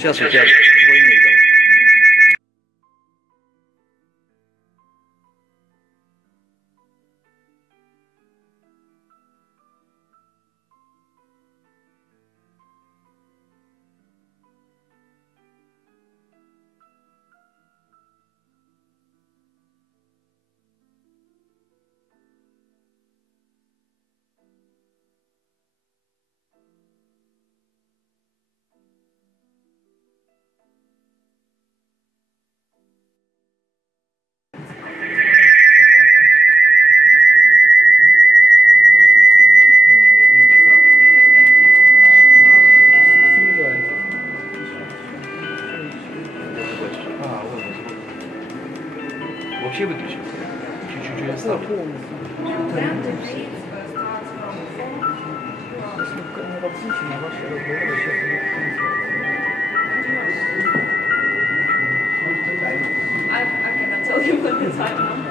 sia associato voi in Italia. Вообще выключился. Чуть-чуть я оставлю. I cannot tell you what the time now.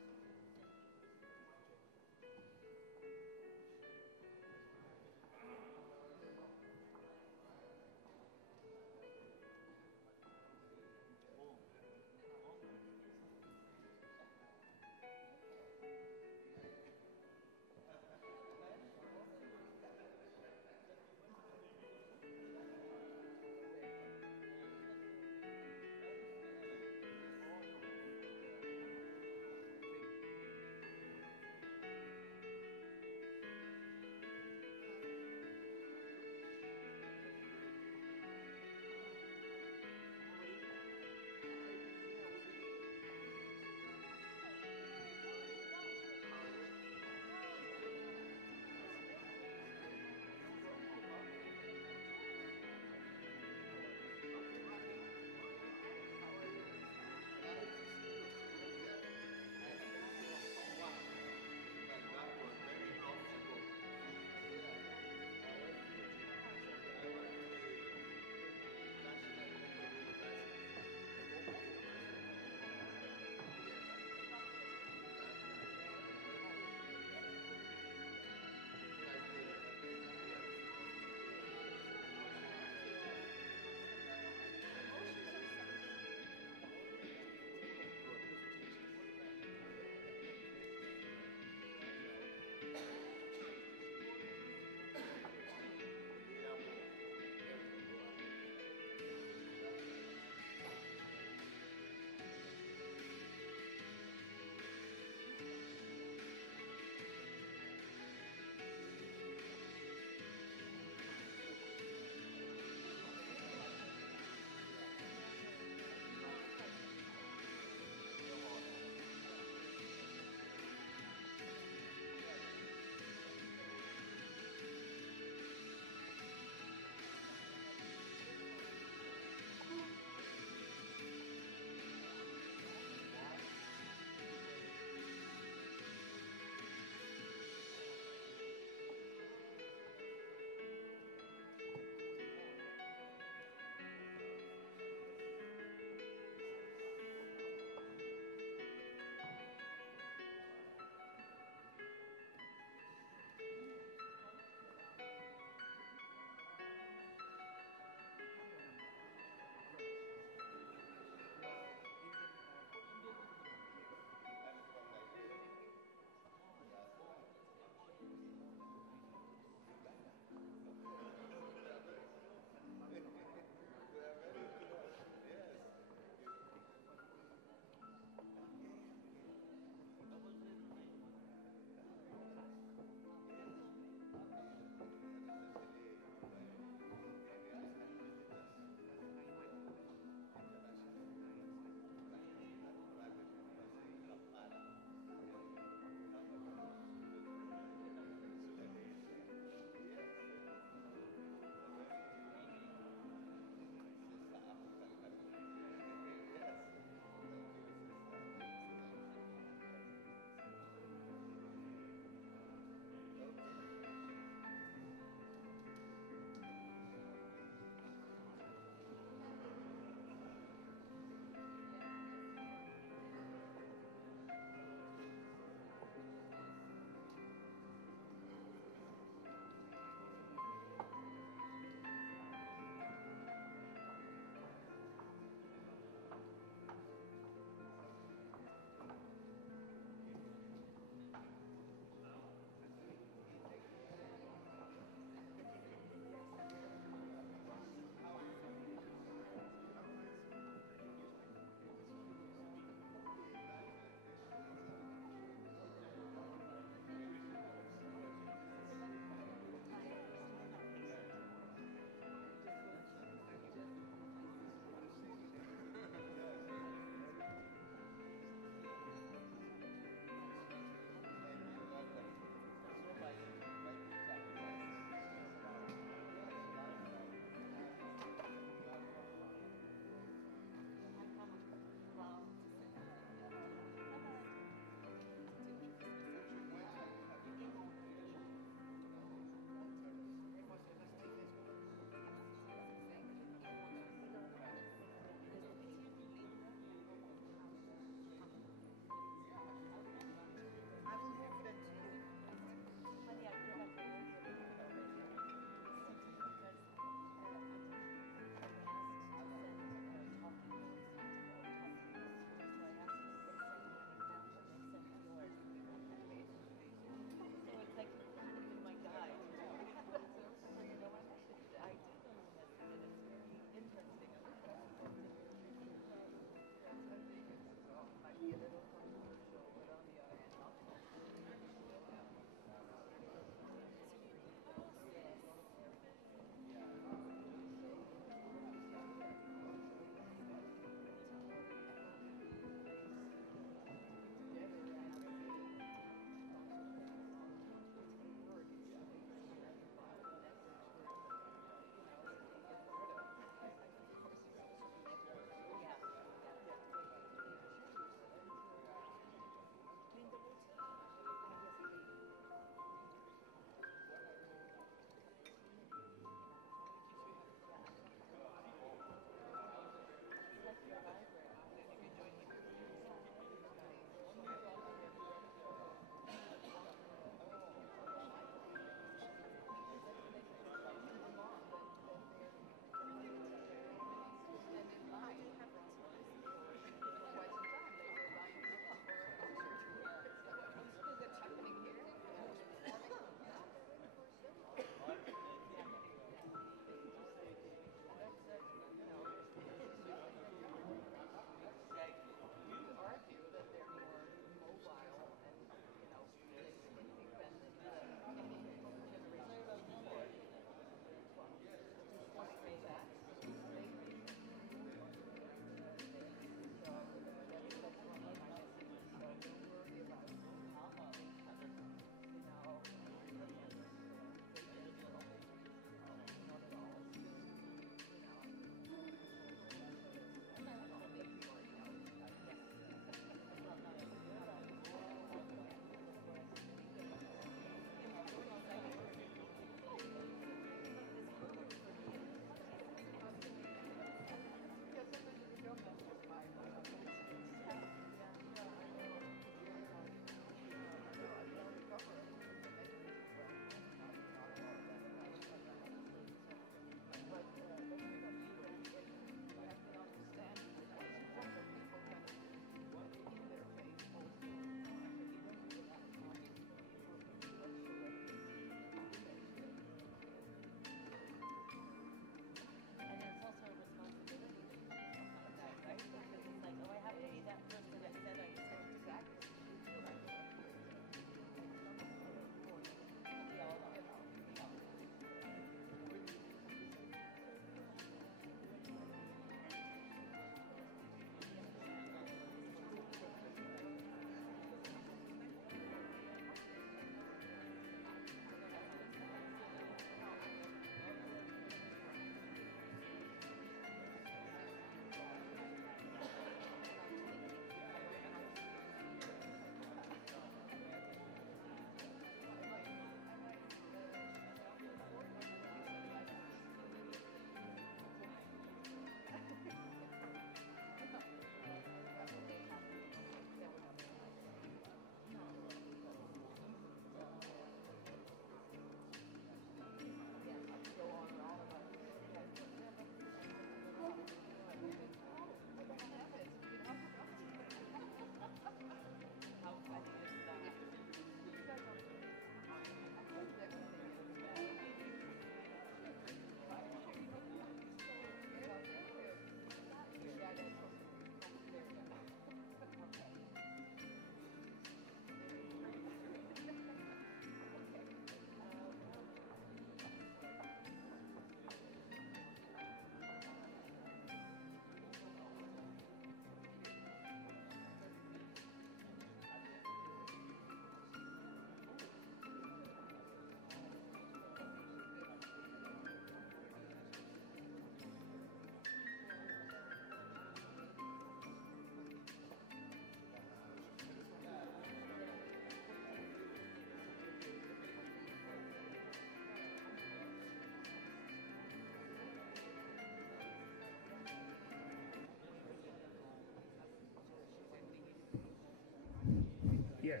Yes.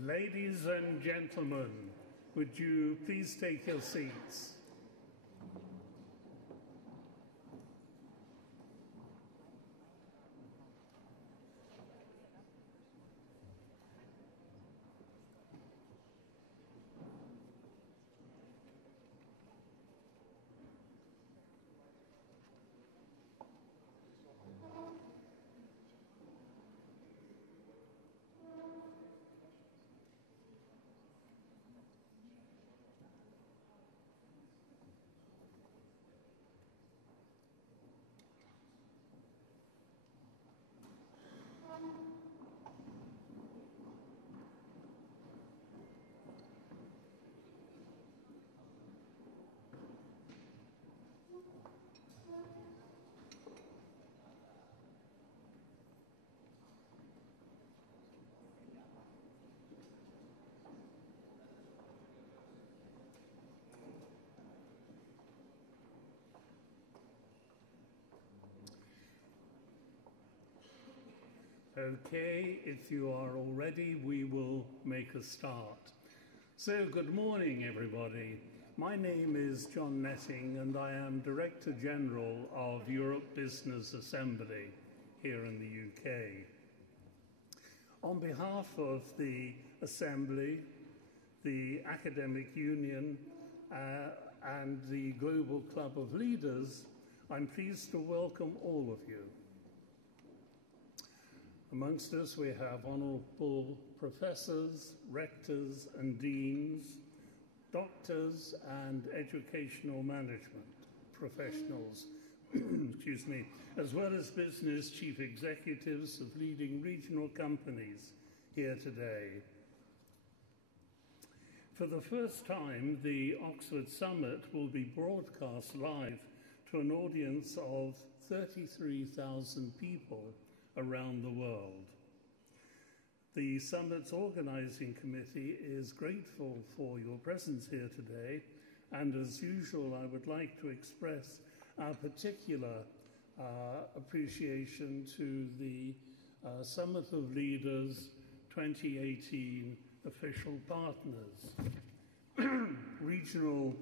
Ladies and gentlemen, would you please take your seats? Okay, if you are all ready, we will make a start. So, good morning, everybody. My name is John Netting, and I am Director General of Europe Business Assembly here in the UK. On behalf of the Assembly, the Academic Union, and the Global Club of Leaders, I'm pleased to welcome all of you. Amongst us, we have honourable professors, rectors and deans, doctors and educational management professionals, excuse me, as well as business chief executives of leading regional companies here today. For the first time, the Oxford Summit will be broadcast live to an audience of 33,000 people around the world. The Summit's organising committee is grateful for your presence here today, and as usual, I would like to express our particular appreciation to the Summit of Leaders 2018 official partners, regional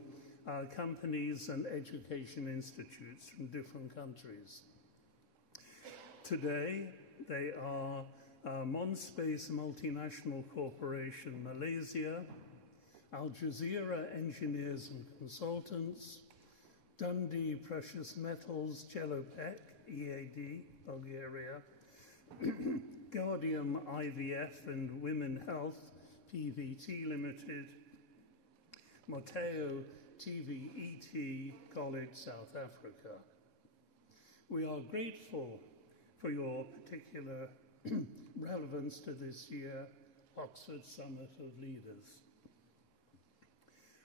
companies and education institutes from different countries. Today, they are Mon Space Multinational Corporation Malaysia, Al-Jazeera Engineers and Consultants, Dundee Precious Metals Chelopech, EAD, Bulgaria, Gaudium IVF and Women Health, PVT Limited, Moteo TVET College, South Africa. We are grateful for your particular relevance to this year's Oxford Summit of Leaders.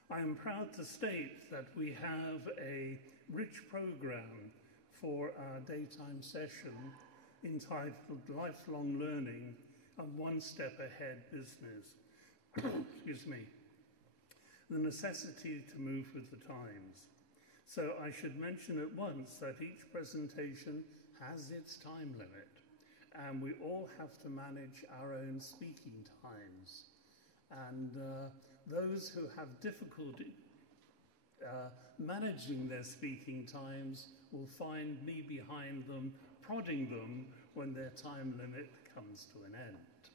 I am proud to state that we have a rich programme for our daytime session entitled Lifelong Learning and One Step Ahead Business. Excuse me. The necessity to move with the times. So I should mention at once that each presentation has its time limit, and we all have to manage our own speaking times. And those who have difficulty managing their speaking times will find me behind them, prodding them when their time limit comes to an end.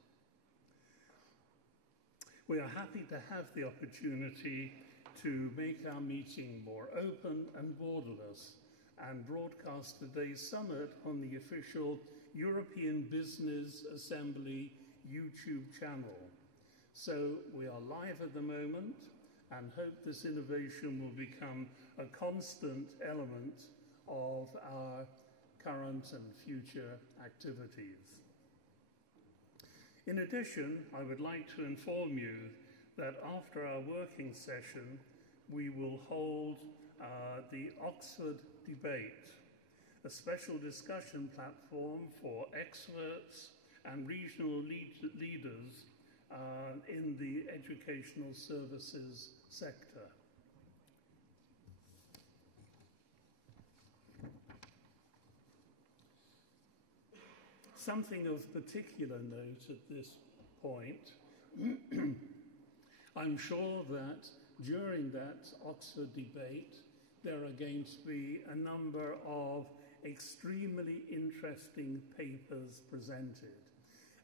We are happy to have the opportunity to make our meeting more open and borderless and broadcast today's summit on the official European Business Assembly YouTube channel. So we are live at the moment and hope this innovation will become a constant element of our current and future activities. In addition, I would like to inform you that after our working session, we will hold the Oxford Debate, a special discussion platform for experts and regional leaders in the educational services sector. Something of particular note at this point, I'm sure that during that Oxford debate, there are going to be a number of extremely interesting papers presented.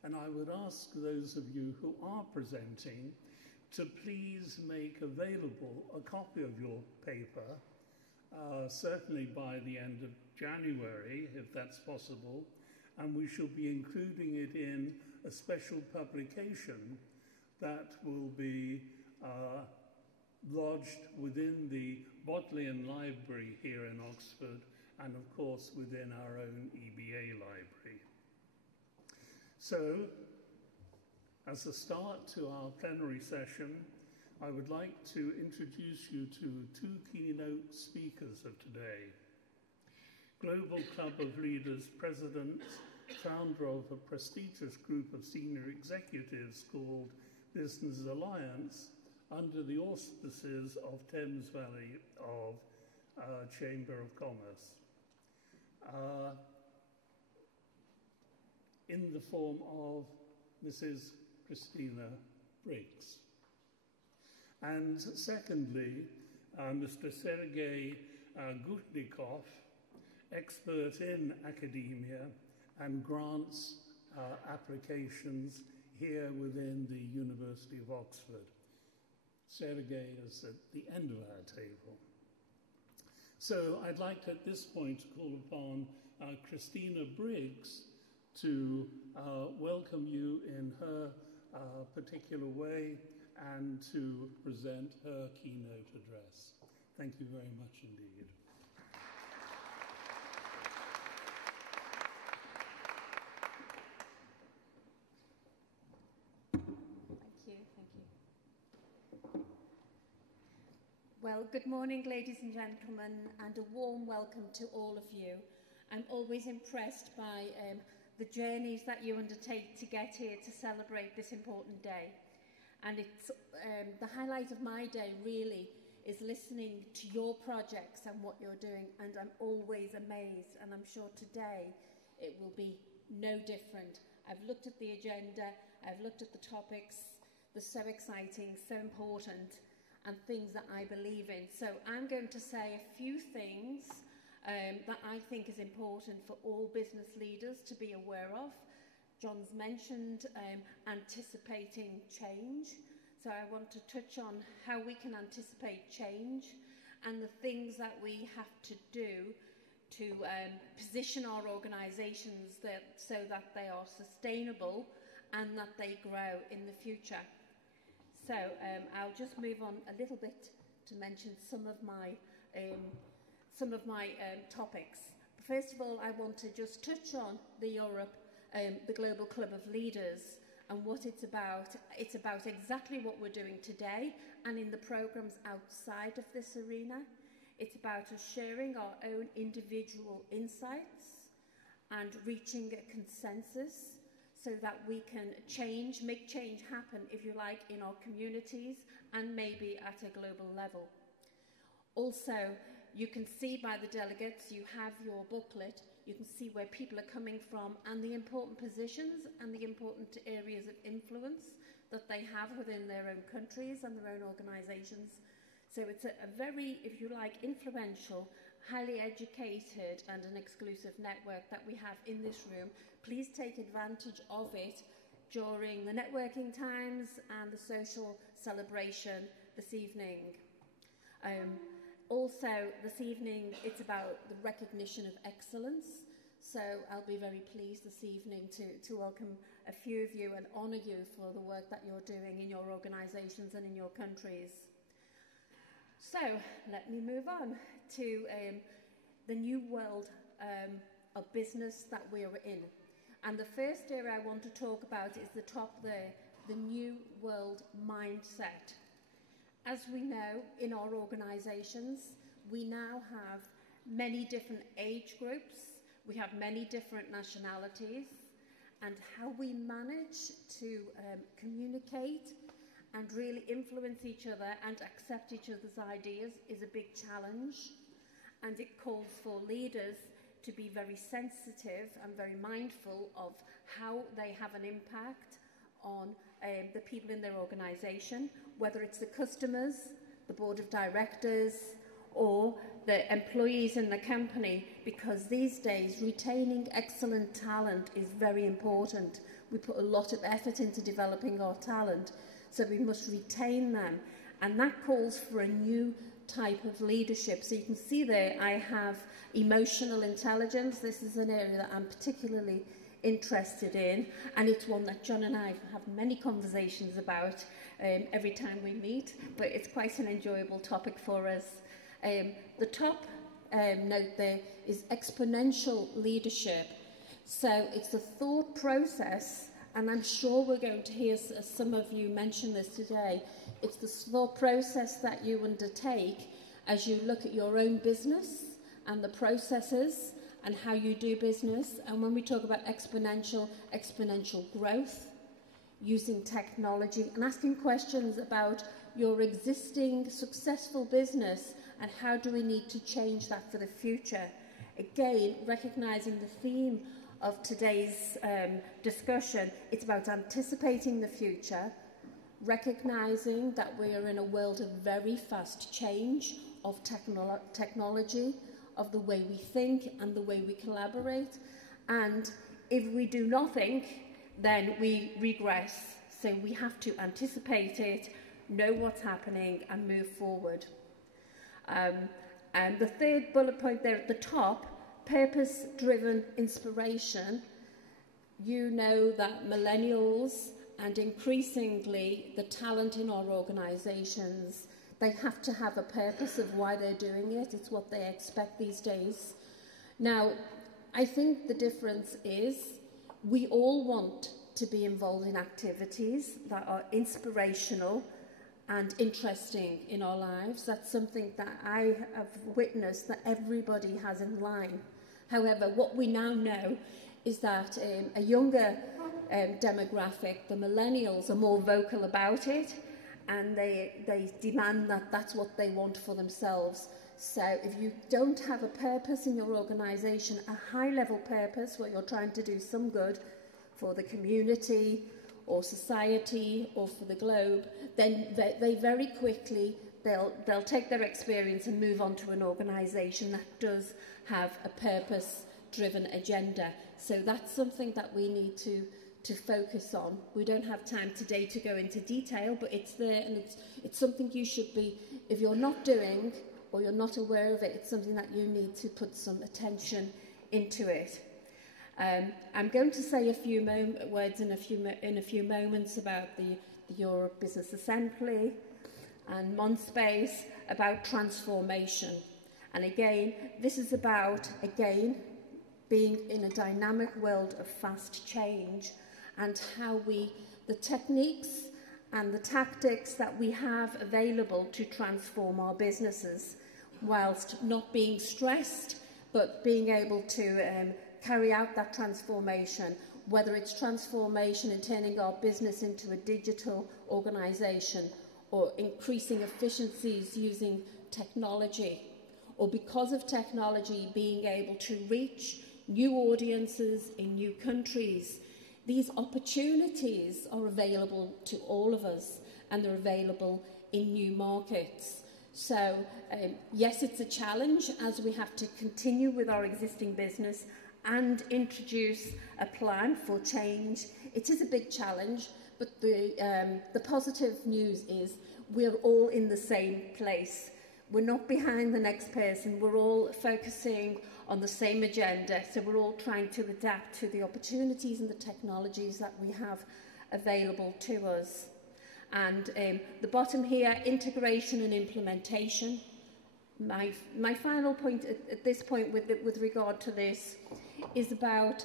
And I would ask those of you who are presenting to please make available a copy of your paper, certainly by the end of January, if that's possible, and we shall be including it in a special publication that will be lodged within the Bodleian Library here in Oxford, and of course within our own EBA library. So, as a start to our plenary session, I would like to introduce you to two keynote speakers of today. Global Club of Leaders President, founder of a prestigious group of senior executives called Business Alliance, under the auspices of Thames Valley of Chamber of Commerce, in the form of Mrs. Christina Briggs. And secondly, Mr. Sergei Gutnikov, expert in academia and grants applications here within the University of Oxford. Sergei is at the end of our table. So I'd like at this point to call upon Christina Briggs to welcome you in her particular way and to present her keynote address. Thank you very much indeed. Well, good morning, ladies and gentlemen, and a warm welcome to all of you. I'm always impressed by the journeys that you undertake to get here to celebrate this important day. And it's the highlight of my day, really, is listening to your projects and what you're doing, and I'm always amazed, and I'm sure today it will be no different. I've looked at the agenda, I've looked at the topics, they're so exciting, so important, and things that I believe in. So I'm going to say a few things that I think is important for all business leaders to be aware of. John's mentioned anticipating change. So I want to touch on how we can anticipate change and the things that we have to do to position our organisations so that they are sustainable and that they grow in the future. So I'll just move on a little bit to mention some of my topics. First of all, I want to just touch on the Global Club of Leaders and what it's about. It's about exactly what we're doing today and in the programmes outside of this arena. It's about us sharing our own individual insights and reaching a consensus so that we can make change happen, if you like, in our communities and maybe at a global level. Also, you can see by the delegates, you have your booklet, you can see where people are coming from and the important positions and the important areas of influence that they have within their own countries and their own organisations. So it's a very, if you like, influential, highly educated and an exclusive network that we have in this room. Please take advantage of it during the networking times and the social celebration this evening. Also, this evening, it's about the recognition of excellence. So I'll be very pleased this evening to welcome a few of you and honour you for the work that you're doing in your organisations and in your countries. So let me move on to the new world of business that we are in. And the first area I want to talk about is the top there, the new world mindset. As we know, in our organisations, we now have many different age groups, we have many different nationalities, and how we manage to communicate and really influence each other and accept each other's ideas is a big challenge. And it calls for leaders to be very sensitive and very mindful of how they have an impact on the people in their organisation, whether it's the customers, the board of directors, or the employees in the company, because these days retaining excellent talent is very important. We put a lot of effort into developing our talent, so we must retain them. And that calls for a new type of leadership. So you can see there I have emotional intelligence. This is an area that I'm particularly interested in, and it's one that John and I have many conversations about every time we meet, but it's quite an enjoyable topic for us. The top note there is exponential leadership. So it's the thought process, and I'm sure we're going to hear some of you mention this today. It's the thought process that you undertake as you look at your own business and the processes and how you do business. And when we talk about exponential growth, using technology and asking questions about your existing successful business and how do we need to change that for the future. Again, recognising the theme of today's discussion, it's about anticipating the future, recognising that we are in a world of very fast change of technology, of the way we think and the way we collaborate. And if we do nothing, then we regress. So we have to anticipate it, know what's happening and move forward. And the third bullet point there at the top, purpose-driven inspiration. You know that millennials and increasingly the talent in our organisations, they have to have a purpose of why they're doing it. It's what they expect these days. Now, I think the difference is we all want to be involved in activities that are inspirational and interesting in our lives. That's something that I have witnessed that everybody has in line. However, what we now know is that a younger demographic, the millennials, are more vocal about it, and they demand that that's what they want for themselves. So if you don't have a purpose in your organisation, a high-level purpose where you're trying to do some good for the community or society or for the globe, then they very quickly, they'll take their experience and move on to an organisation that does have a purpose-driven agenda. So that's something that we need to focus on. We don't have time today to go into detail, but it's there, and it's something you should be, if you're not doing or you're not aware of it, it's something that you need to put some attention into it. I'm going to say a few words in a few moments about the Europe Business Assembly and Mon Space, about transformation. And again, this is about, again, being in a dynamic world of fast change, and how the techniques and the tactics that we have available to transform our businesses, whilst not being stressed, but being able to carry out that transformation, whether it's transformation in turning our business into a digital organisation, or increasing efficiencies using technology, or because of technology being able to reach new audiences in new countries. These opportunities are available to all of us, and they're available in new markets. So, yes, it's a challenge as we have to continue with our existing business and introduce a plan for change. It is a big challenge, but the positive news is we're all in the same place. We're not behind the next person. We're all focusing on the same agenda. So we're all trying to adapt to the opportunities and the technologies that we have available to us. And the bottom here, integration and implementation. My final point at this point with regard to this is about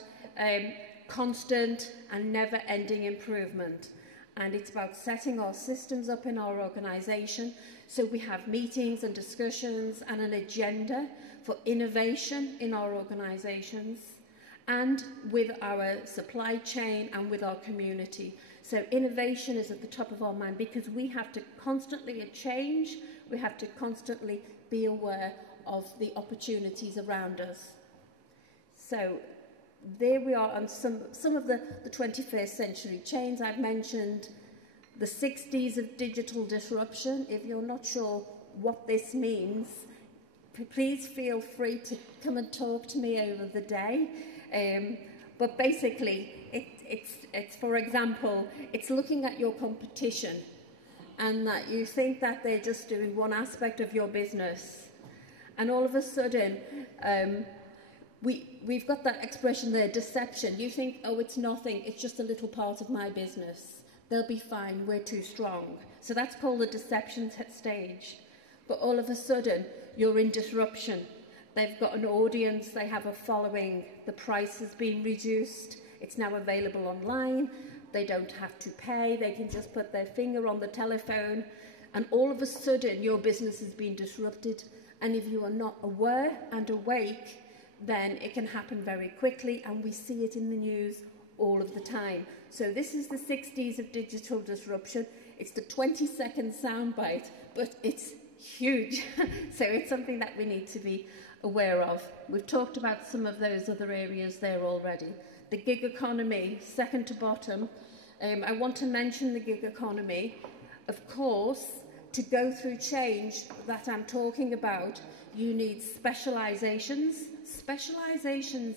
constant and never-ending improvement. And it's about setting our systems up in our organisation so we have meetings and discussions and an agenda for innovation in our organisations and with our supply chain and with our community. So innovation is at the top of our mind because we have to constantly change, we have to constantly be aware of the opportunities around us. So there we are on some of the 21st century chains. I've mentioned the 60s of digital disruption. If you're not sure what this means, please feel free to come and talk to me over the day. But basically, it's, for example, it's looking at your competition and that you think that they're just doing one aspect of your business. And all of a sudden, we've got that expression there, deception. You think, oh, it's nothing, it's just a little part of my business. They'll be fine, we're too strong. So that's called the deception stage. But all of a sudden, you're in disruption. They've got an audience, they have a following, the price has been reduced, it's now available online, they don't have to pay, they can just put their finger on the telephone, and all of a sudden your business has been disrupted. And if you are not aware and awake, then it can happen very quickly, and we see it in the news all of the time. So this is the 60s of digital disruption. It's the 20-second soundbite, but it's huge. So it's something that we need to be aware of. We've talked about some of those other areas there already. The gig economy, second to bottom. I want to mention the gig economy. Of course, to go through change that I'm talking about, you need specializations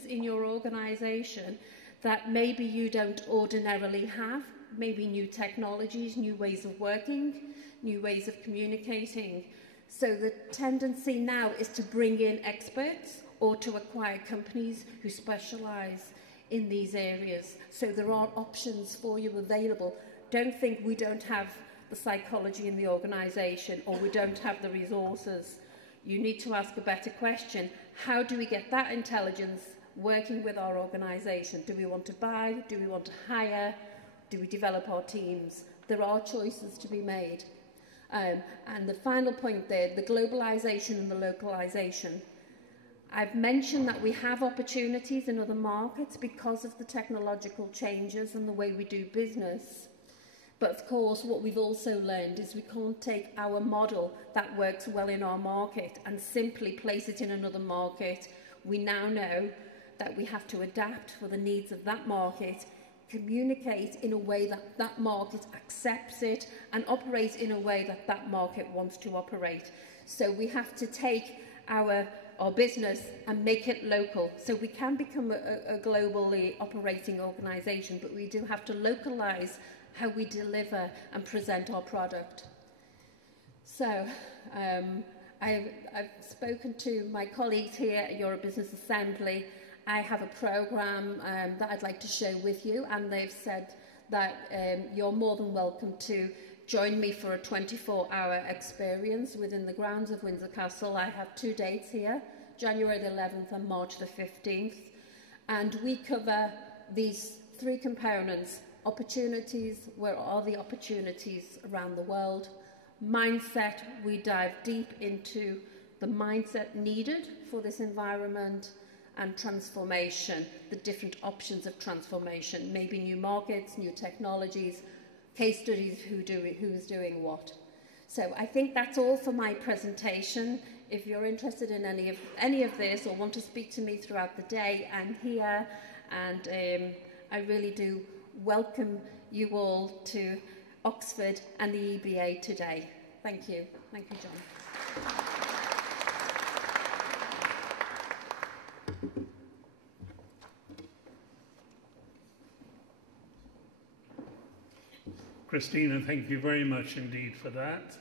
in your organization that maybe you don't ordinarily have, maybe new technologies, new ways of working, new ways of communicating. So the tendency now is to bring in experts or to acquire companies who specialize in these areas. So there are options for you available. Don't think we don't have the psychology in the organisation or we don't have the resources. You need to ask a better question. How do we get that intelligence working with our organisation? Do we want to buy? Do we want to hire? Do we develop our teams? There are choices to be made. And the final point there, the globalisation and the localisation. I've mentioned that we have opportunities in other markets because of the technological changes and the way we do business. But of course, what we've also learned is we can't take our model that works well in our market and simply place it in another market. We now know that we have to adapt for the needs of that market, communicate in a way that that market accepts it, and operate in a way that that market wants to operate. So we have to take our business and make it local. So we can become a globally operating organisation, but we do have to localise how we deliver and present our product. So I've spoken to my colleagues here at Europe Business Assembly. I have a programme that I'd like to share with you, and they've said that you're more than welcome to join me for a 24-hour experience within the grounds of Windsor Castle. I have 2 dates here, January the 11th and March the 15th. And we cover these 3 components: opportunities, where are the opportunities around the world? Mindset, we dive deep into the mindset needed for this environment. And transformation, the different options of transformation, maybe new markets, new technologies, case studies, who's doing what. So I think that's all for my presentation. If you're interested in any of this or want to speak to me throughout the day, I'm here, and I really do welcome you all to Oxford and the EBA today. Thank you. Thank you, John. Christina, thank you very much indeed for that.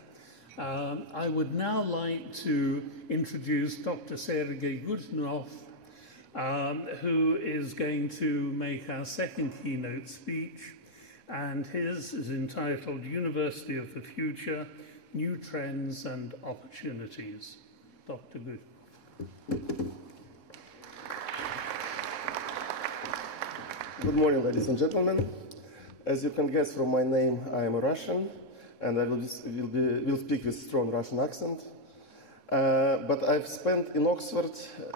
I would now like to introduce Dr. Sergei Gudinov, who is going to make our second keynote speech, and his is entitled University of the Future, New Trends and Opportunities. Dr. Gudinov. Good morning, ladies and gentlemen. As you can guess from my name, I am a Russian, and I will speak with strong Russian accent. But I've spent in Oxford,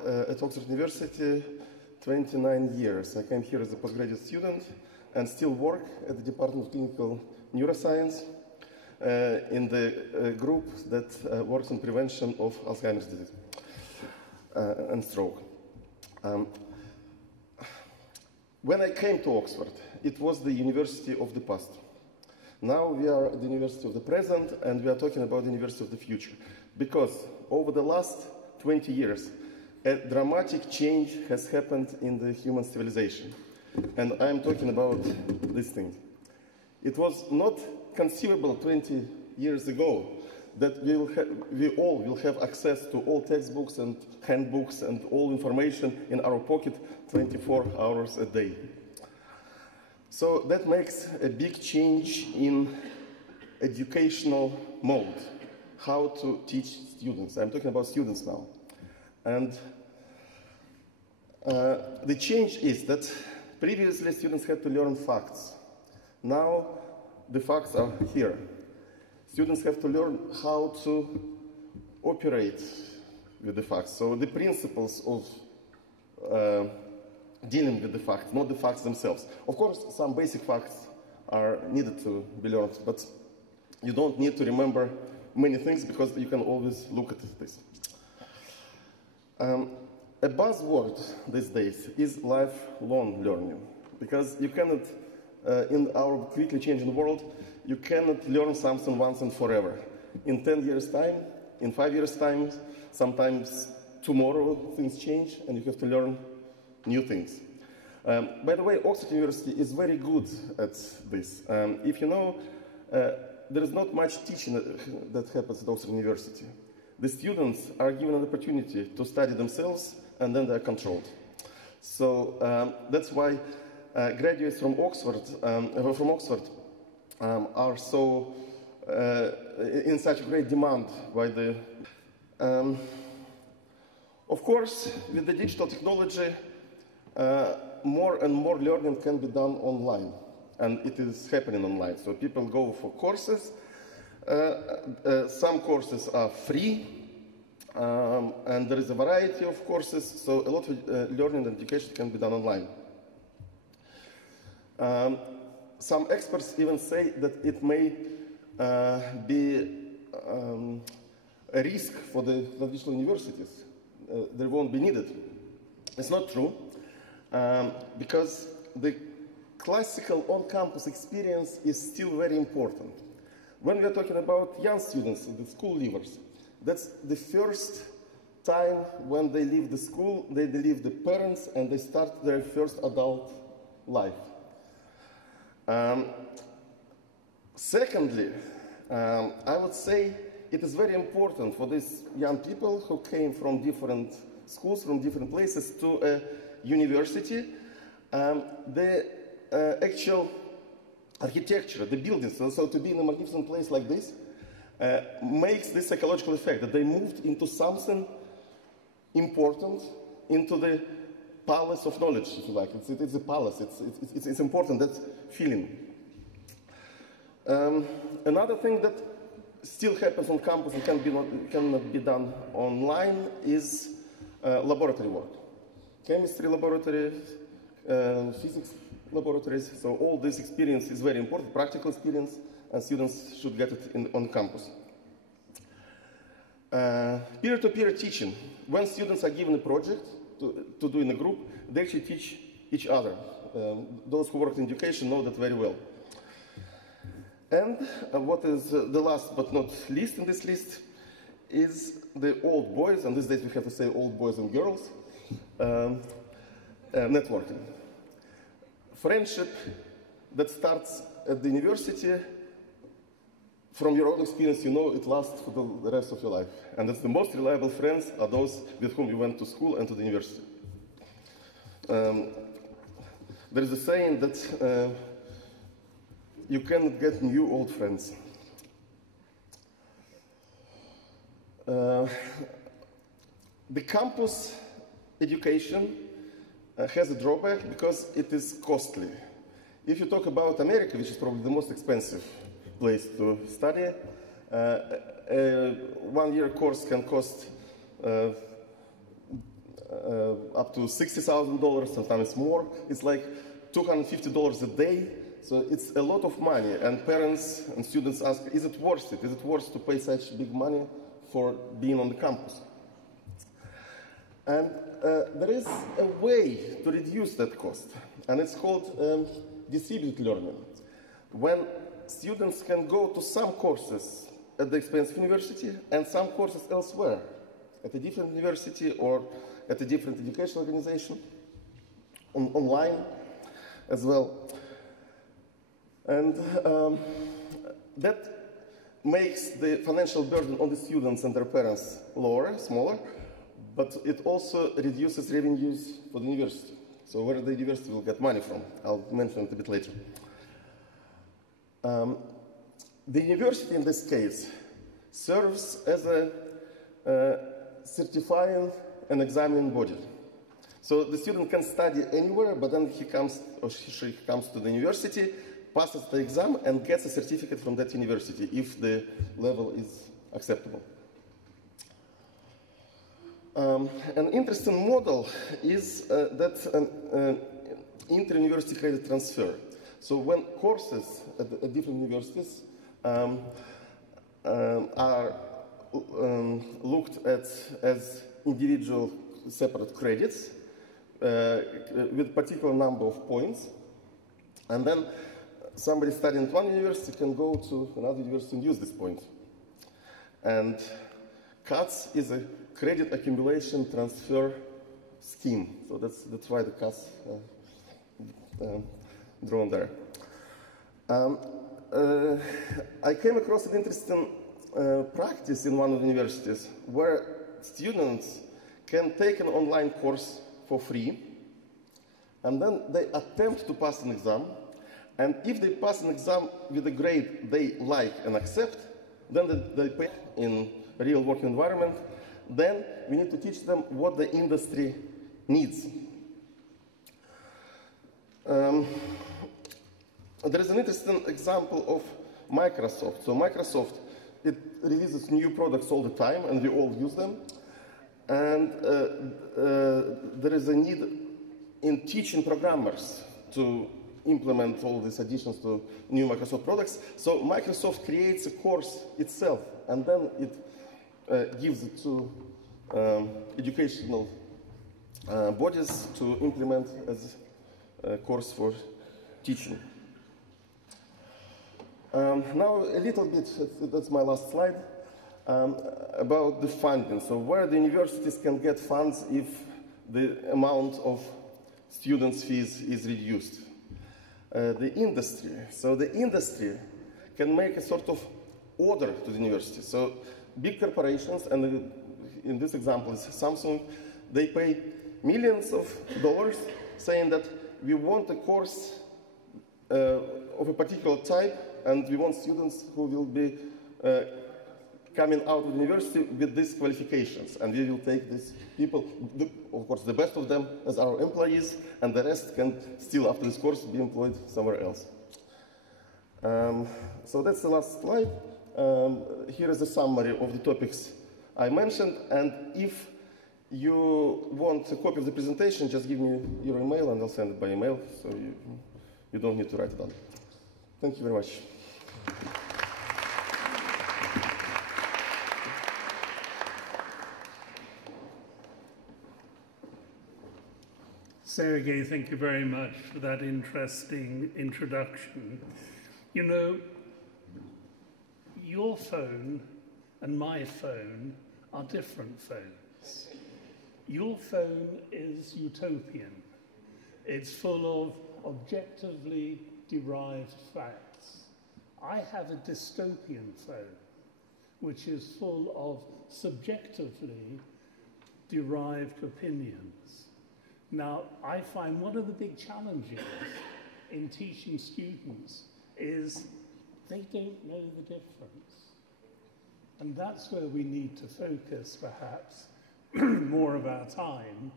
at Oxford University, 29 years. I came here as a postgraduate student and still work at the Department of Clinical Neuroscience in the group that works on prevention of Alzheimer's disease and stroke. when I came to Oxford, it was the university of the past. Now we are the university of the present, and we are talking about the university of the future. Because over the last 20 years, a dramatic change has happened in the human civilization. And I'm talking about this thing. It was not conceivable 20 years ago that we all will have access to all textbooks and handbooks and all information in our pocket 24 hours a day. So that makes a big change in educational mode, how to teach students. I'm talking about students now. And the change is that previously students had to learn facts. Now the facts are here. Students have to learn how to operate with the facts. So the principles of dealing with the facts, not the facts themselves. Of course, some basic facts are needed to be learned, but you don't need to remember many things because you can always look at this. A buzzword these days is lifelong learning, because you cannot, in our quickly changing world, you cannot learn something once and forever. In 10 years' time, in 5 years' time, sometimes tomorrow things change and you have to learn new things. By the way, Oxford University is very good at this. If you know, there is not much teaching that happens at Oxford University. The students are given an opportunity to study themselves and then they're controlled. So that's why graduates from Oxford, are so in such great demand by the... of course, with the digital technology, more and more learning can be done online, and it is happening online. So people go for courses. Some courses are free, and there is a variety of courses, so a lot of learning and education can be done online. Some experts even say that it may be a risk for the traditional universities. They won't be needed. It's not true, because the classical on-campus experience is still very important. When we are talking about young students, the school leavers, that's the first time when they leave the school, they leave the parents, and they start their first adult life. Secondly, I would say it is very important for these young people who came from different schools, from different places to a university, the actual architecture, the buildings, so to be in a magnificent place like this, makes this psychological effect that they moved into something important, into the palace of knowledge, if you like. It's a palace. It's important, that feeling. Another thing that still happens on campus and cannot be done online is laboratory work. Chemistry laboratories, physics laboratories. So all this experience is very important, practical experience, and students should get it on campus. Peer-to-peer teaching. When students are given a project to do in a group, they actually teach each other. Those who work in education know that very well. And what is the last but not least in this list is the old boys, and these days we have to say old boys and girls, networking. Friendship that starts at the university, from your own experience, you know it lasts for the rest of your life. And it's the most reliable friends are those with whom you went to school and to the university. There is a saying that you cannot get new old friends. The campus education has a drawback because it is costly. If you talk about America, which is probably the most expensive place to study, a one-year course can cost up to $60,000, sometimes more. It's like $250 a day. So it's a lot of money, and parents and students ask, is it worth it? Is it worth to pay such big money for being on the campus? And there is a way to reduce that cost, and it's called distributed learning. When students can go to some courses at the expense of university and some courses elsewhere, at a different university or at a different educational organization, online as well. And that makes the financial burden on the students and their parents smaller, but it also reduces revenues for the university. So where the university will get money from, I'll mention it a bit later. The university in this case serves as a certifying and examining body. So the student can study anywhere, but then he comes, or she comes to the university, passes the exam, and gets a certificate from that university if the level is acceptable. An interesting model is that inter-university credit transfer. So when courses at different universities are looked at as individual separate credits with particular number of points, and then somebody studying at one university can go to another university and use this point. And CATS is a credit accumulation transfer scheme. So that's why the CATS drawn there. I came across an interesting practice in one of the universities where students can take an online course for free, and then they attempt to pass an exam, and if they pass an exam with a grade they like and accept, then they pay in a real working environment. Then we need to teach them what the industry needs. There is an interesting example of Microsoft. So Microsoft, it releases new products all the time, and we all use them. And there is a need in teaching programmers to implement all these additions to new Microsoft products. So Microsoft creates a course itself, and then it gives it to educational bodies to implement as a course for teaching. Now a little bit, that's my last slide, about the funding. So where the universities can get funds if the amount of students' fees is reduced. The industry. So the industry can make a sort of order to the university. So big corporations, and in this example is Samsung, they pay millions of dollars saying that we want a course of a particular type, and we want students who will be coming out of the university with these qualifications, and we will take these people, of course the best of them, as our employees, and the rest can still, after this course, be employed somewhere else. So that's the last slide. Here is a summary of the topics I mentioned, and if you want a copy of the presentation, just give me your email and I'll send it by email, so you don't need to write it down. Thank you very much. Sergey, thank you very much for that interesting introduction. You know, your phone and my phone are different phones. Your phone is utopian. It's full of objectively derived facts. I have a dystopian phone, which is full of subjectively derived opinions. Now, I find one of the big challenges in teaching students is they don't know the difference. And that's where we need to focus, perhaps, more of our time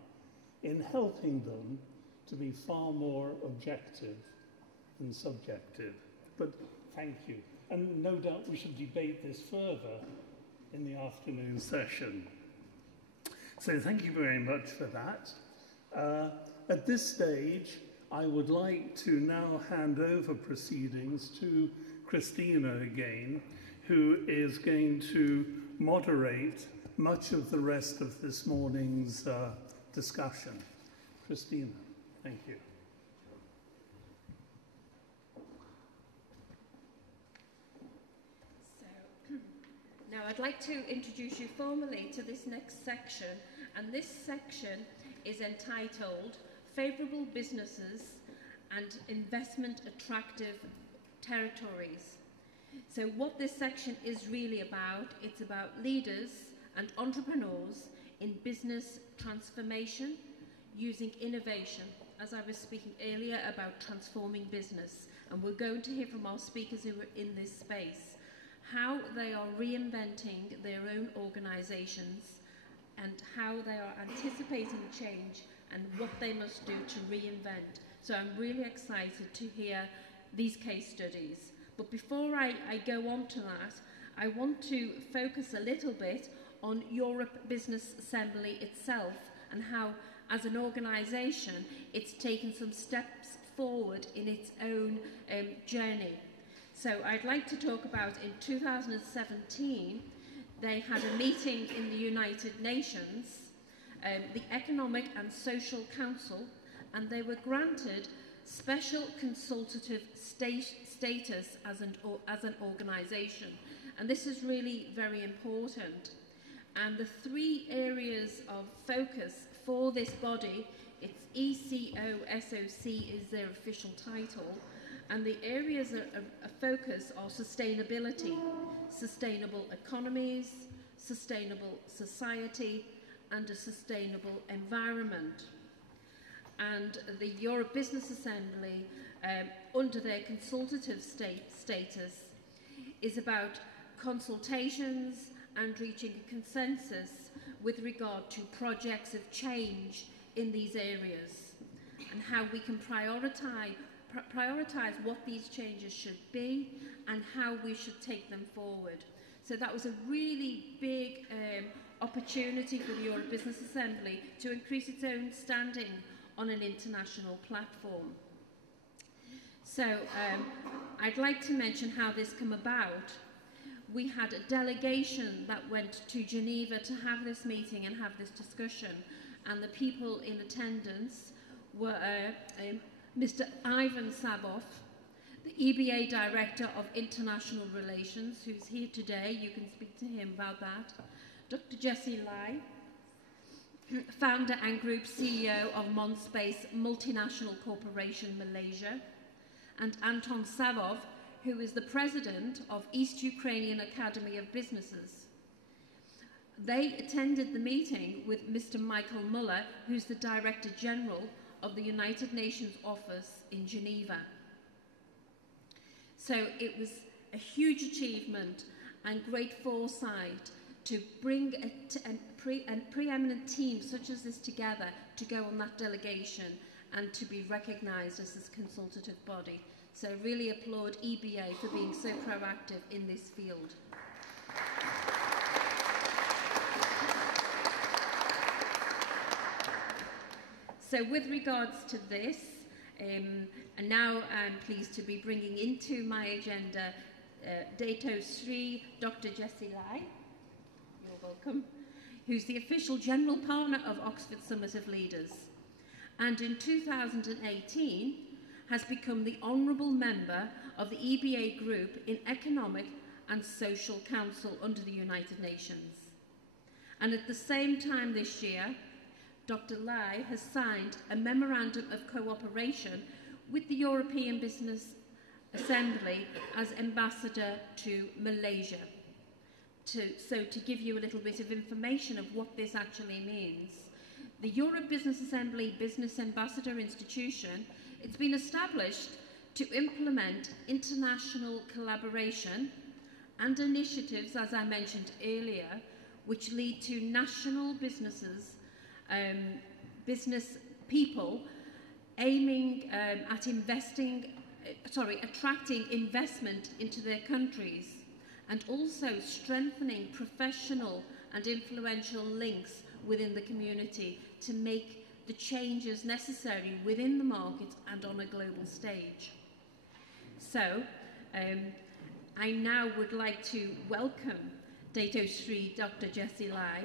in helping them to be far more objective than subjective. But thank you. And no doubt we should debate this further in the afternoon session. So thank you very much for that. At this stage, I would like to now hand over proceedings to Christina again, who is going to moderate much of the rest of this morning's discussion. Christina, thank you. Now I'd like to introduce you formally to this next section, and this section is entitled Favourable Businesses and Investment Attractive Territories. So what this section is really about, it's about leaders and entrepreneurs in business transformation using innovation, as I was speaking earlier about transforming business, and we're going to hear from our speakers who are in this space how they are reinventing their own organisations and how they are anticipating change and what they must do to reinvent. So I'm really excited to hear these case studies. But before I go on to that, I want to focus a little bit on Europe Business Assembly itself and how, as an organisation, it's taken some steps forward in its own journey. So I'd like to talk about in 2017, they had a meeting in the United Nations, the Economic and Social Council, and they were granted special consultative status as an organisation. And this is really very important. And the 3 areas of focus for this body, it's ECOSOC is their official title, and the areas of focus are sustainability, sustainable economies, sustainable society, and a sustainable environment. And the Europe Business Assembly, under their consultative status, is about consultations and reaching a consensus with regard to projects of change in these areas and how we can prioritise what these changes should be and how we should take them forward. So that was a really big opportunity for the Europe Business Assembly to increase its own standing on an international platform. So I'd like to mention how this came about. We had a delegation that went to Geneva to have this meeting and have this discussion, and the people in attendance were Mr. Ivan Sabov, the EBA Director of International Relations, who's here today. You can speak to him about that. Dr. Jessie Lai, founder and group CEO of Mon Space Multinational Corporation Malaysia, and Anton Savov, who is the president of East Ukrainian Academy of Businesses. They attended the meeting with Mr. Michael Muller, who's the Director General of the United Nations office in Geneva. So it was a huge achievement and great foresight to bring a preeminent team such as this together to go on that delegation and to be recognised as this consultative body. So I really applaud EBA for being so proactive in this field. So with regards to this, and now I'm pleased to be bringing into my agenda Dato Sri Dr. Jessie Lai, you're welcome, who's the official general partner of Oxford Summit of Leaders, and in 2018 has become the honourable member of the EBA group in Economic and Social Council under the United Nations. And at the same time this year, Dr. Lai has signed a memorandum of cooperation with the European Business Assembly as ambassador to Malaysia. So to give you a little bit of information of what this actually means, the Europe Business Assembly Business Ambassador Institution, it's been established to implement international collaboration and initiatives, as I mentioned earlier, which lead to national businesses, business people aiming at attracting investment into their countries, and also strengthening professional and influential links within the community to make the changes necessary within the market and on a global stage. So I now would like to welcome Dato Sri Dr. Jessie Lai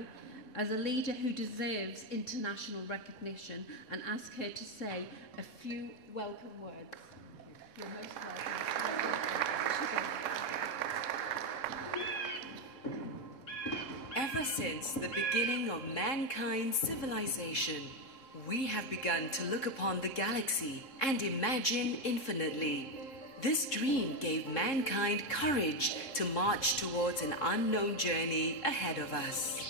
as a leader who deserves international recognition and ask her to say a few welcome words. You're most welcome. Ever since the beginning of mankind's civilization, we have begun to look upon the galaxy and imagine infinitely. This dream gave mankind courage to march towards an unknown journey ahead of us.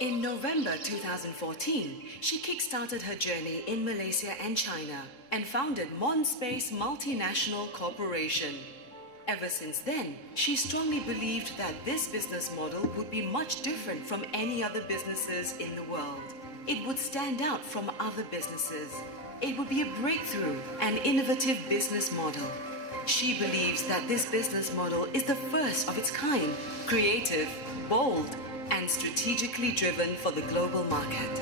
In November 2014, she kick-started her journey in Malaysia and China and founded Mon Space Multinational Corporation. Ever since then, she strongly believed that this business model would be much different from any other businesses in the world. It would stand out from other businesses. It would be a breakthrough, an innovative business model. She believes that this business model is the first of its kind, creative, bold, and strategically driven for the global market.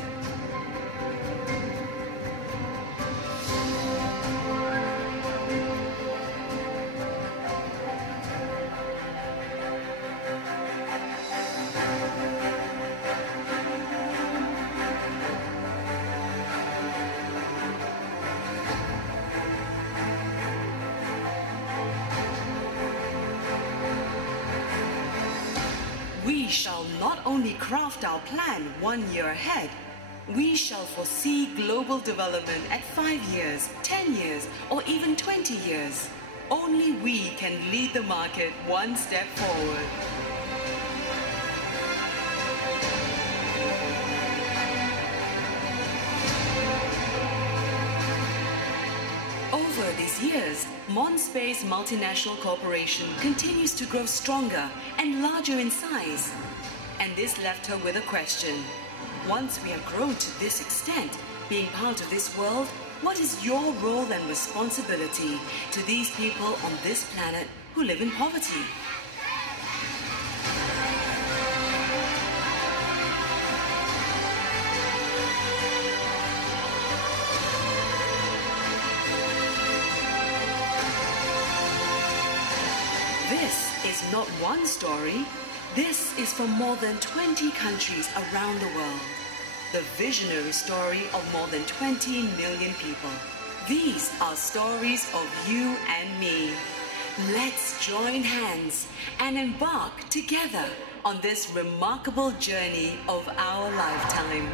We shall not only craft our plan 1 year ahead, we shall foresee global development at 5 years, 10 years, or even 20 years. Only we can lead the market one step forward. Over these years, Mon Space Multinational Corporation continues to grow stronger and larger in size. And this left her with a question. Once we have grown to this extent, being part of this world, what is your role and responsibility to these people on this planet who live in poverty? This is not one story. This is from more than 20 countries around the world. The visionary story of more than 20 million people. These are stories of you and me. Let's join hands and embark together on this remarkable journey of our lifetime.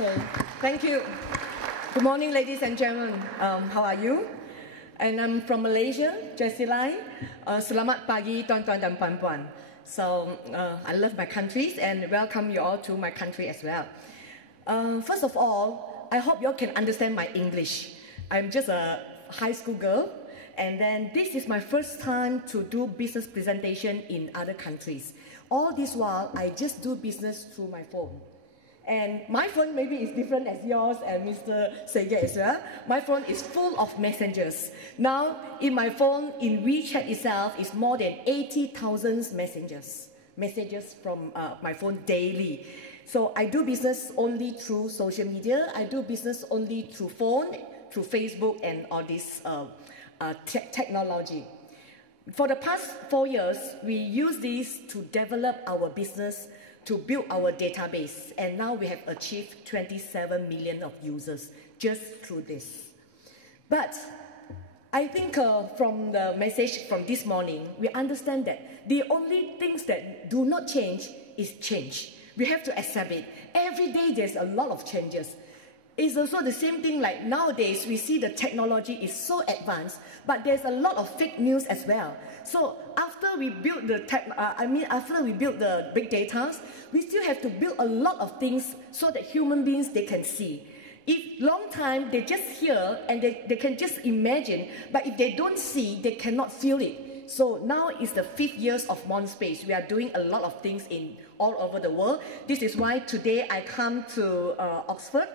Okay, thank you. Good morning, ladies and gentlemen. How are you? And I'm from Malaysia, Jessie Lai. Selamat pagi, tuan-tuan dan puan-puan. So I love my country and welcome you all to my country as well. First of all, I hope you all can understand my English. I'm just a high school girl, and then this is my first time to do business presentation in other countries. All this while, I just do business through my phone. And my phone maybe is different as yours and Mr. Sege as well. My phone is full of messengers. Now, in my phone, in WeChat itself, is more than 80,000 messages from my phone daily. So I do business only through social media. I do business only through phone, through Facebook and all this technology. For the past 4 years, we use this to develop our business, to build our database, and now we have achieved 27 million of users just through this. But I think from the message from this morning, we understand that the only things that do not change is change. We have to accept it. Every day there's a lot of changes. It's also the same thing like nowadays we see the technology is so advanced, but there's a lot of fake news as well. So after we build the after we build the big data, we still have to build a lot of things so that human beings they can see. If long time they just hear and they can just imagine, but if they don't see, they cannot feel it. So now is the 5th year of Mon Space. We are doing a lot of things in all over the world. This is why today I come to Oxford,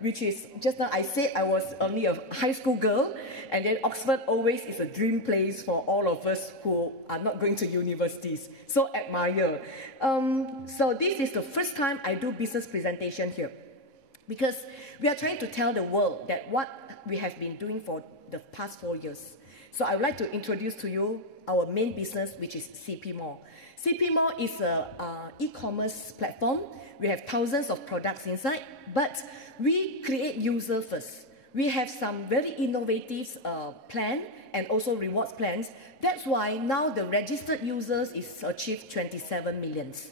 which is, just now I said I was only a high school girl, and then Oxford always is a dream place for all of us who are not going to universities. So admire. So this is the first time I do business presentation here, because we are trying to tell the world that what we have been doing for the past 4 years. So I would like to introduce to you our main business, which is CP Mall. CP Mall is an e-commerce platform. We have thousands of products inside, but we create user first. We have some very innovative plan and also rewards plans. That's why now the registered users is achieved 27 millions.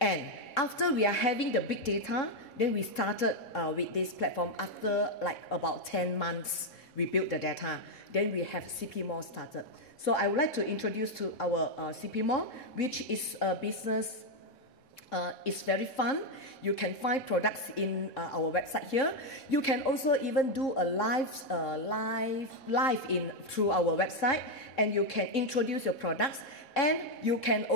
And after we are having the big data, then we started with this platform after like about 10 months. We built the data. Then we have CP Mall started. So I would like to introduce to our CP Mall, which is a business. It's very fun. You can find products in our website here. You can also even do a live through our website, and you can introduce your products, and you can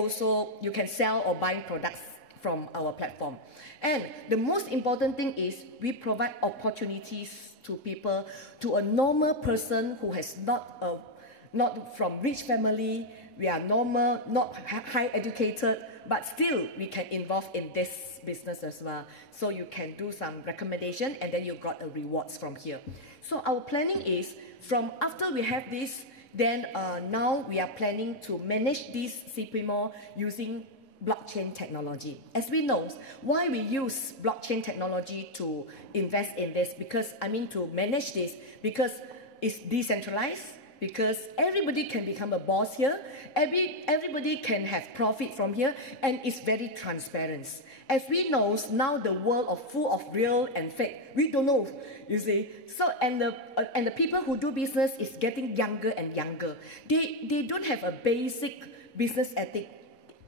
sell or buy products from our platform. And the most important thing is we provide opportunities to people, to a normal person who has not from rich family. We are normal, not high educated, but still we can involve in this business as well. So you can do some recommendation, and then you got a rewards from here. So our planning is, from after we have this, then now we are planning to manage this CP Mall using blockchain technology. As we know, why we use blockchain technology to invest in this, because to manage this, because it's decentralized, because everybody can become a boss here, everybody can have profit from here, and it's very transparent. As we know, now the world is full of real and fake. We don't know, you see. So, and the people who do business is getting younger and younger. They don't have a basic business ethic,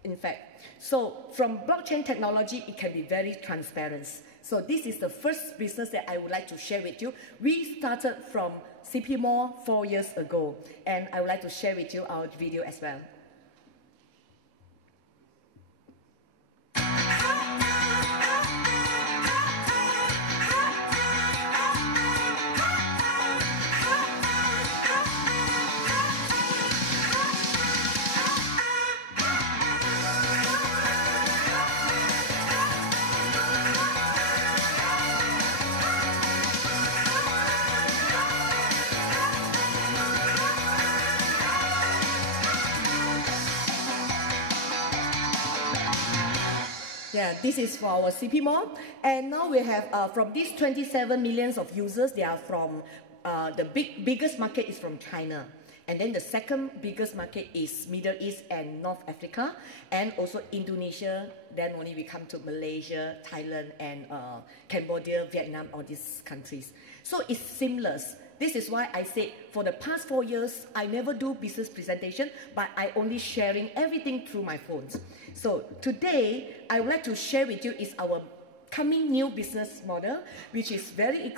in fact. So from blockchain technology, it can be very transparent. So this is the first business that I would like to share with you. We started from CP Mall 4 years ago, and I would like to share with you our video as well. Yeah, this is for our CP Mall. And now we have, from these 27 millions of users, they are from, the biggest market is from China. And then the second biggest market is Middle East and North Africa, and also Indonesia. Then only we come to Malaysia, Thailand, and Cambodia, Vietnam, all these countries. So it's seamless. This is why I said for the past 4 years, I never do business presentation, but I only sharing everything through my phones. So today, I would like to share with you is our coming new business model, which is very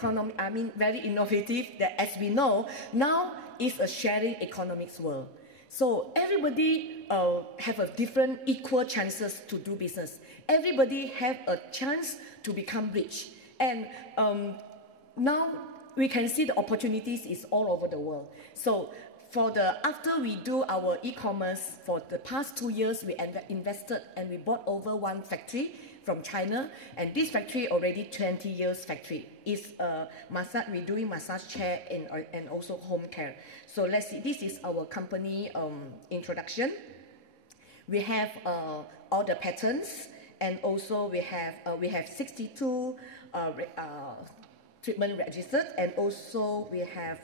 very innovative, that as we know, now is a sharing economics world. So everybody have a different equal chances to do business. Everybody have a chance to become rich. And now we can see the opportunities is all over the world. So after we do our e-commerce for the past 2 years, we invested and we bought over one factory from China, and this factory already 20 years factory. Is we're doing massage chair and also home care. So let's see, this is our company introduction. We have all the patents, and also we have 62 treatment registered, and also we have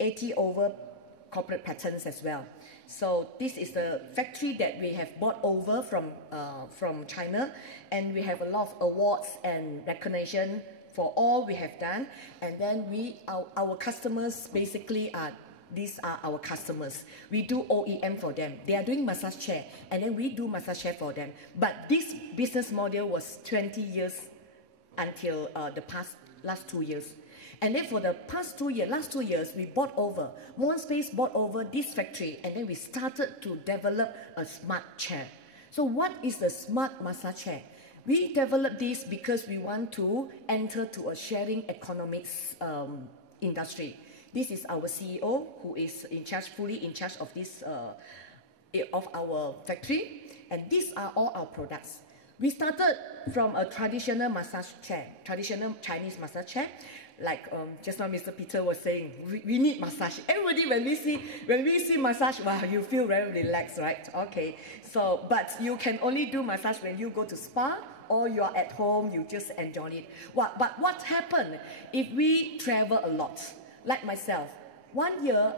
80 over corporate patents as well. So this is the factory that we have bought over from China, and we have a lot of awards and recognition for all we have done. And then our customers basically these are our customers. We do OEM for them. They are doing massage chair, and then we do massage chair for them. But this business model was 20 years until the last 2 years. And then for the last 2 years, we Mon Space bought over this factory, and then we started to develop a smart chair. So what is the smart massage chair? We developed this because we want to enter to a sharing economics industry. This is our CEO, who is fully in charge of this, of our factory, and these are all our products. We started from a traditional massage chair, traditional Chinese massage chair. Like just now Mr. Peter was saying, we need massage. Everybody, when we see massage, wow, you feel very relaxed, right? Okay, so, but you can only do massage when you go to spa or you are at home, you just enjoy it. But what happened if we travel a lot? Like myself, 1 year,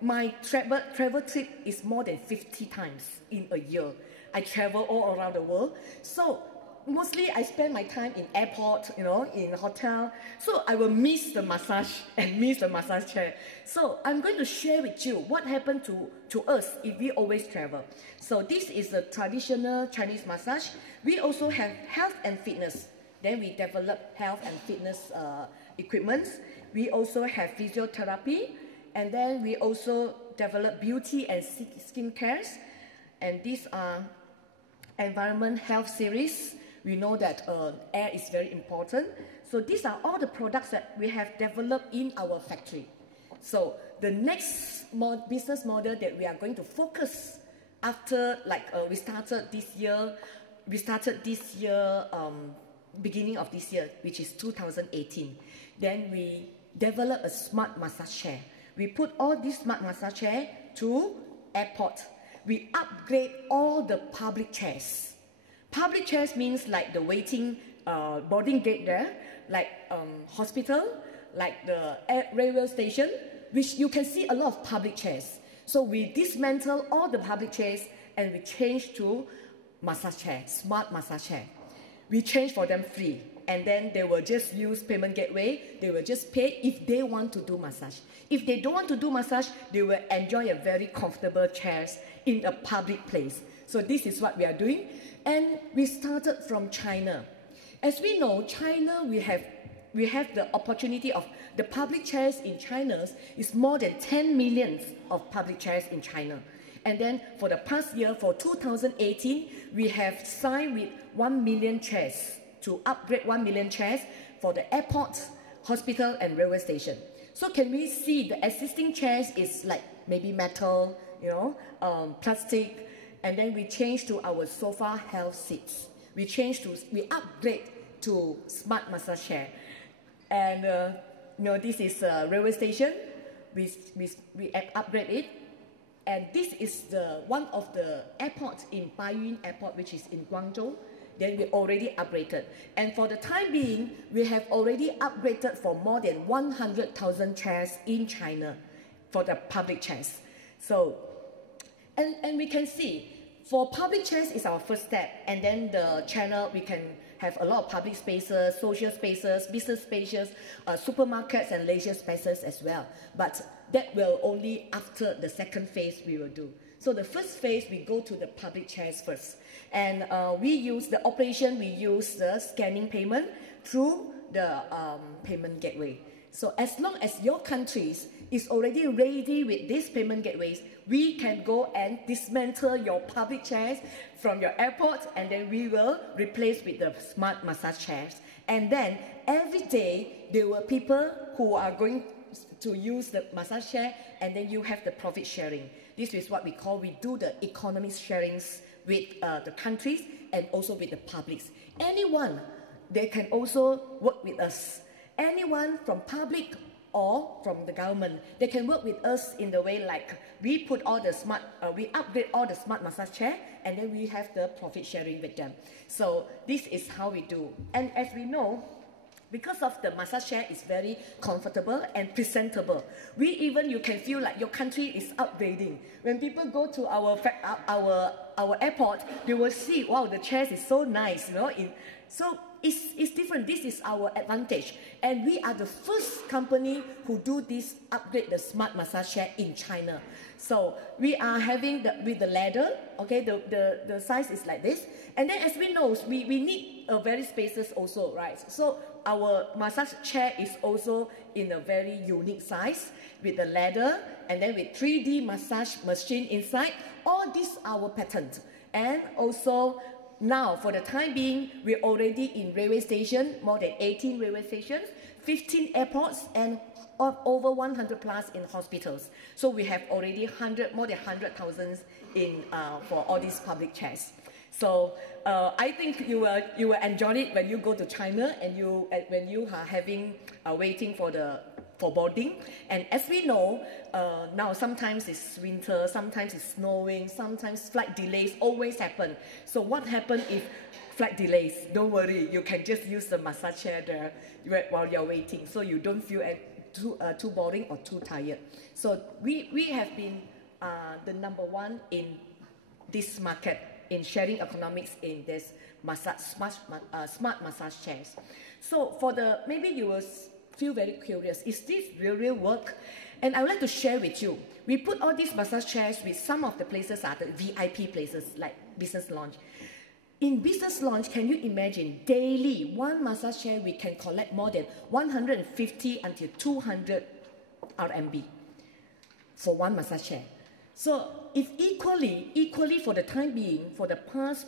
my travel trip is more than 50 times in a year. I travel all around the world. So mostly I spend my time in airport, you know, in hotel. So I will miss the massage and miss the massage chair. So I'm going to share with you what happened to us if we always travel. So this is a traditional Chinese massage. We also have health and fitness. Then we develop health and fitness equipment. We also have physiotherapy. And then we also develop beauty and skin cares. And these are environment health series. We know that air is very important. So these are all the products that we have developed in our factory. So the next business model that we are going to focus after, like we started this year, beginning of this year, which is 2018. Then we developed a smart massage chair. We put all these smart massage chair to airport. We upgrade all the public chairs. Public chairs means like the waiting boarding gate there, like hospital, like the railway station, which you can see a lot of public chairs. So we dismantle all the public chairs and we change to massage chair, smart massage chair. We change for them free. And then they will just use payment gateway. They will just pay if they want to do massage. If they don't want to do massage, they will enjoy a very comfortable chairs in a public place. So this is what we are doing. And we started from China. As we know, China, we have the opportunity of the public chairs in China is more than 10 million of public chairs in China. And then for the past year, for 2018, we have signed with 1 million chairs to upgrade 1 million chairs for the airports, hospital, and railway station. So can we see the existing chairs is like maybe metal, you know, plastic, and then we change to our sofa health seats. We upgrade to smart massage chair. And you know, this is a railway station. We upgrade it. And this is one of the airports in Baiyun Airport, which is in Guangzhou. Then we already upgraded. And for the time being, we have already upgraded for more than 100,000 chairs in China for the public chairs. So, and we can see, for public chairs is our first step. And then the channel, we can have a lot of public spaces, social spaces, business spaces, supermarkets and leisure spaces as well. But that will only after the second phase we will do. So the first phase, we go to the public chairs first. And we use the scanning payment through the payment gateway. So as long as your countries is already ready with these payment gateways, we can go and dismantle your public chairs from your airport, and then we will replace with the smart massage chairs. And then every day, there were people who are going to use the massage chair, and then you have the profit sharing. This is what we do the economic sharings with the countries and also with the publics. Anyone, they can also work with us. Anyone from public or from the government, they can work with us in the way like we put all the we upgrade all the smart massage chair, and then we have the profit sharing with them. So this is how we do. And as we know, because of the massage chair is very comfortable and presentable. You can feel like your country is upgrading. When people go to our airport, they will see, wow, the chairs is so nice, you know. So it's different. This is our advantage. And we are the first company who do this, upgrade the smart massage chair in China. So we are having with the ladder, okay, the size is like this. And then as we know, we need a very spacious also, right? So our massage chair is also in a very unique size with the ladder and then with 3D massage machine inside. All these are our patent. And also now, for the time being, we're already in railway station, more than 18 railway stations, 15 airports, and over 100 plus in hospitals. So we have already more than 100,000 in for all these public chairs. So I think you will enjoy it when you go to China and when you are waiting for boarding. And as we know, now sometimes it's winter, sometimes it's snowing, sometimes flight delays always happen. So what happens if flight delays? Don't worry, you can just use the massage chair there while you're waiting, so you don't feel too boring or too tired. So we have been the #1 in this market in sharing economics in this smart massage chairs. So maybe you will feel very curious, is this real work? And I would like to share with you, we put all these massage chairs with some of the places are the VIP places like business lounge. In business lounge, can you imagine daily one massage chair we can collect more than 150 until 200 RMB for one massage chair. So if equally for the time being, for the past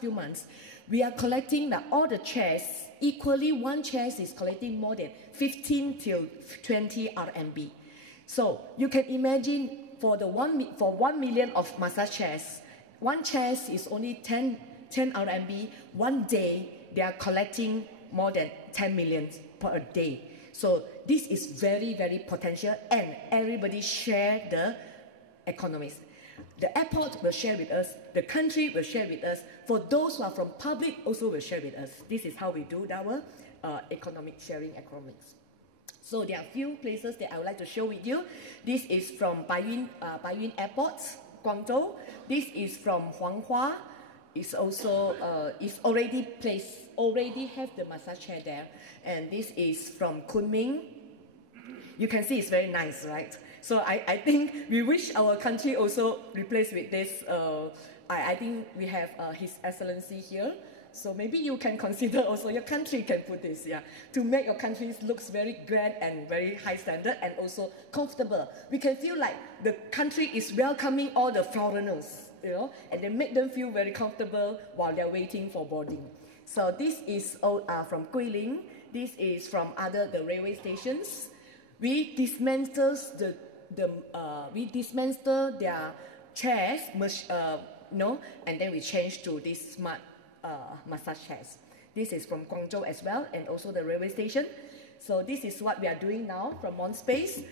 few months, we are collecting all the chairs, equally one chair is collecting more than 15 till 20 RMB. So you can imagine for 1 million of massage chairs, one chair is only 10 RMB. One day, they are collecting more than 10 million per day. So this is very, very potential, and everybody share the economies. The airport will share with us, the country will share with us. For those who are from public, also will share with us. This is how we do our economic sharing economics. So there are a few places that I would like to share with you. This is from Baiyun Airport, Guangzhou. This is from Huanghua. It's also already have the massage chair there. And this is from Kunming. You can see it's very nice, right? So I think we wish our country also replace with this. I think we have His Excellency here. So maybe you can consider also your country can put this, to make your country looks very grand and very high standard and also comfortable. We can feel like the country is welcoming all the foreigners, and they make them feel very comfortable while they're waiting for boarding. So this is from Guilin. This is from the railway stations. We dismantle their chairs, and then we change to this smart massage chairs. This is from Guangzhou as well, and also the railway station. So this is what we are doing now from Mon Space.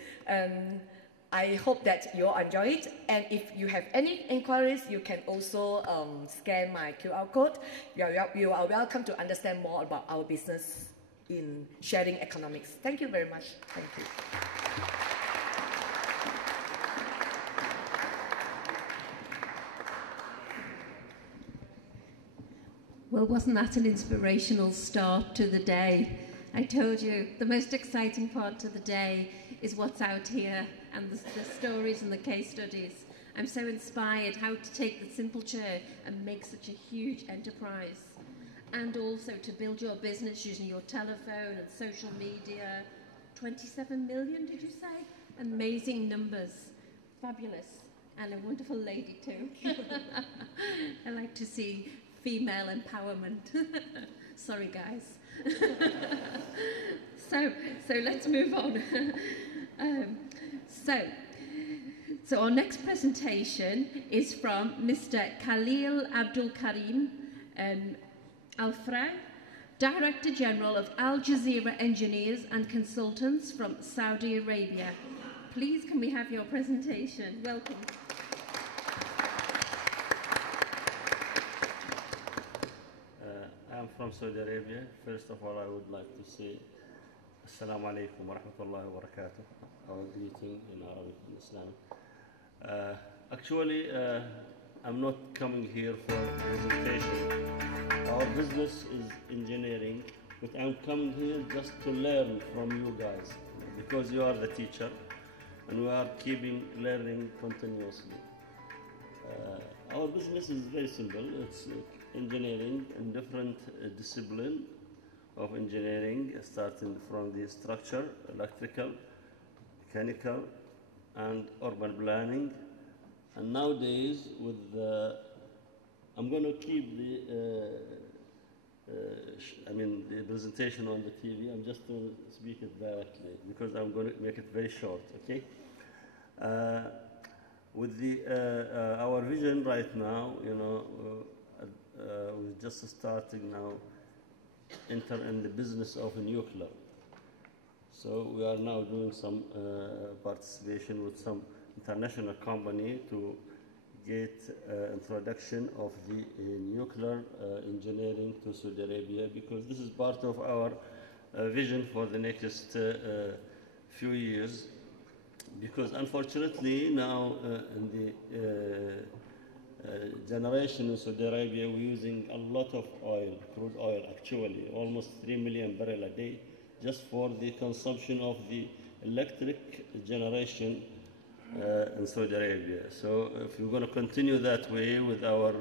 I hope that you all enjoy it. And if you have any inquiries, you can also scan my QR code. You are welcome to understand more about our business in sharing economics. Thank you very much. Thank you. Well, wasn't that an inspirational start to the day? I told you, the most exciting part of the day is what's out here and the stories and the case studies. I'm so inspired how to take the simple chair and make such a huge enterprise. And also to build your business using your telephone and social media. 27 million, did you say? Amazing numbers. Fabulous. And a wonderful lady too. I like to see female empowerment. Sorry, guys. So let's move on. So our next presentation is from Mr. Khalil Abdul Karim Al-Frag, Director General of Al-Jazeera Engineers and Consultants from Saudi Arabia. Please, can we have your presentation? Welcome. I'm from Saudi Arabia. First of all, I would like to say Assalamu alaikum wa rahmatullahi wa barakatuh, our greeting in Arabic and Islamic. Actually, I'm not coming here for presentation. Our business is engineering, but I'm coming here just to learn from you guys, because you are the teacher, and we are keeping learning continuously. Our business is very simple. It's engineering in different discipline of engineering, starting from the structure, electrical, mechanical, and urban planning. And nowadays, with I'm going to keep the presentation on the TV. I'm just going to speak it directly because I'm going to make it very short. Okay. With our vision. vision right now, we're just starting now, enter in the business of nuclear. So we are now doing some participation with some international company to get introduction of the nuclear engineering to Saudi Arabia, because this is part of our vision for the next few years. Because unfortunately now in the generation in Saudi Arabia, we're using a lot of oil, crude oil actually, almost 3 million barrels a day, just for the consumption of the electric generation in Saudi Arabia. So if we're going to continue that way with our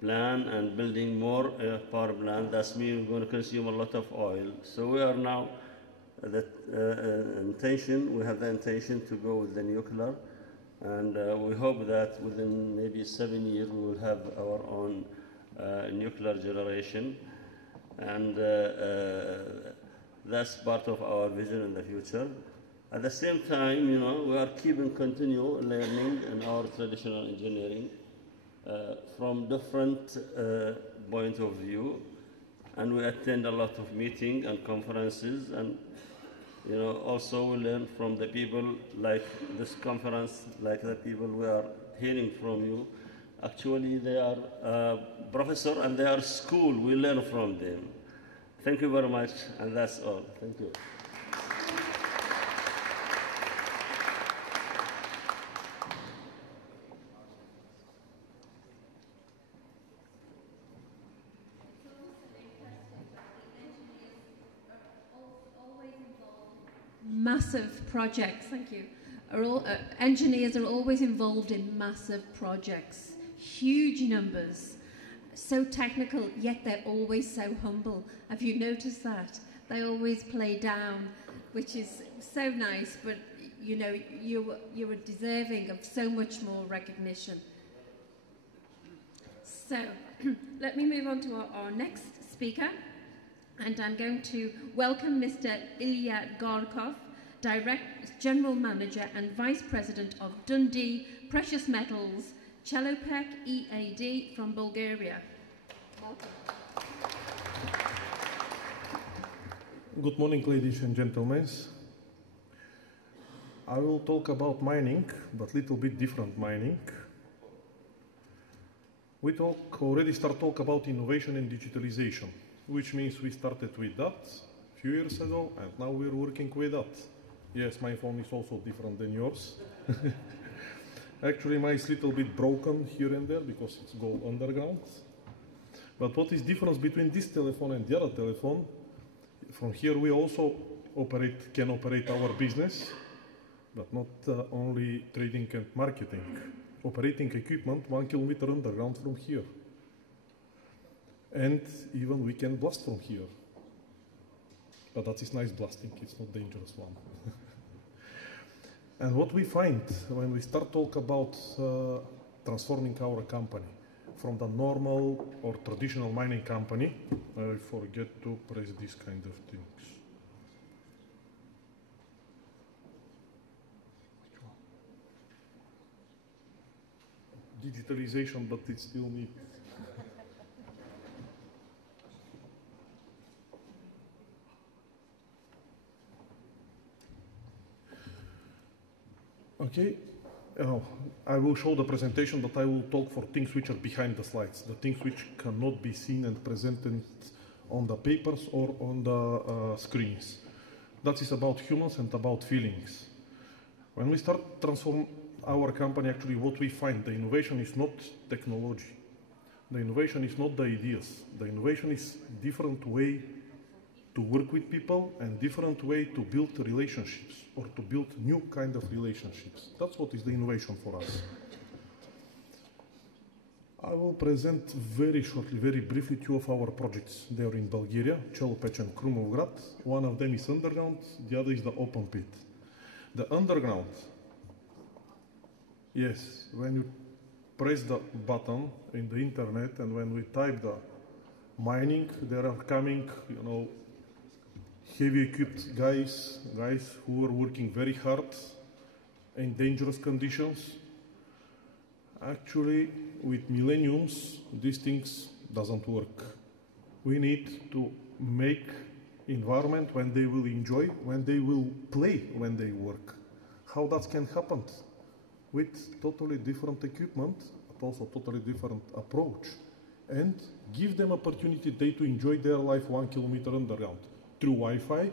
plan and building more power plant, that means we're going to consume a lot of oil. So we are now we have the intention to go with the nuclear, and we hope that within maybe 7 years we will have our own nuclear generation, and that's part of our vision in the future. At the same time, we are continue learning in our traditional engineering from different point of view, and we attend a lot of meetings and conferences, and also we learn from the people like this conference, like the people we are hearing from you. Actually, they are professor and they are school. We learn from them. Thank you very much, and that's all. Thank you. Massive projects, thank you. Engineers are always involved in massive projects, huge numbers, so technical, yet they're always so humble. Have you noticed that? They always play down, which is so nice, but you're deserving of so much more recognition. So let me move on to our next speaker, and I'm going to welcome Mr. Ilya Gorkov, General Manager and Vice President of Dundee Precious Metals, Chelopech EAD from Bulgaria. Welcome. Good morning, ladies and gentlemen. I will talk about mining, but little bit different mining. We already start talk about innovation and digitalization, which means we started with that a few years ago, and now we're working with that. Yes, my phone is also different than yours. Actually, mine is a little bit broken here and there because it's go underground. But what is difference between this telephone and the other telephone? From here we also can operate our business, but not only trading and marketing. Operating equipment 1 kilometer underground from here. And even we can blast from here. But that is nice blasting, it's not dangerous one. And what we find when we start talk about transforming our company from the normal or traditional mining company, I forget to press this kind of things. Digitalization, but it still needs. Okay, I will show the presentation, but I will talk for things which are behind the slides, the things which cannot be seen and presented on the papers or on the screens. That is about humans and about feelings. When we start transform our company, actually what we find, the innovation is not technology. The innovation is not the ideas. The innovation is different way to work with people and different way to build relationships or to build new kind of relationships. That's what is the innovation for us. I will present very shortly, very briefly, two of our projects there in Bulgaria, Chelopech and Krumovgrad. One of them is underground, the other is the open pit. The underground, yes, when you press the button in the internet and when we type the mining, there are coming, heavy equipped guys who are working very hard in dangerous conditions. Actually, with millenniums, these things doesn't work. We need to make environment when they will enjoy, when they will play, when they work. How that can happen? With totally different equipment, but also totally different approach. And give them opportunity to enjoy their life 1 kilometer underground. Through Wi-Fi,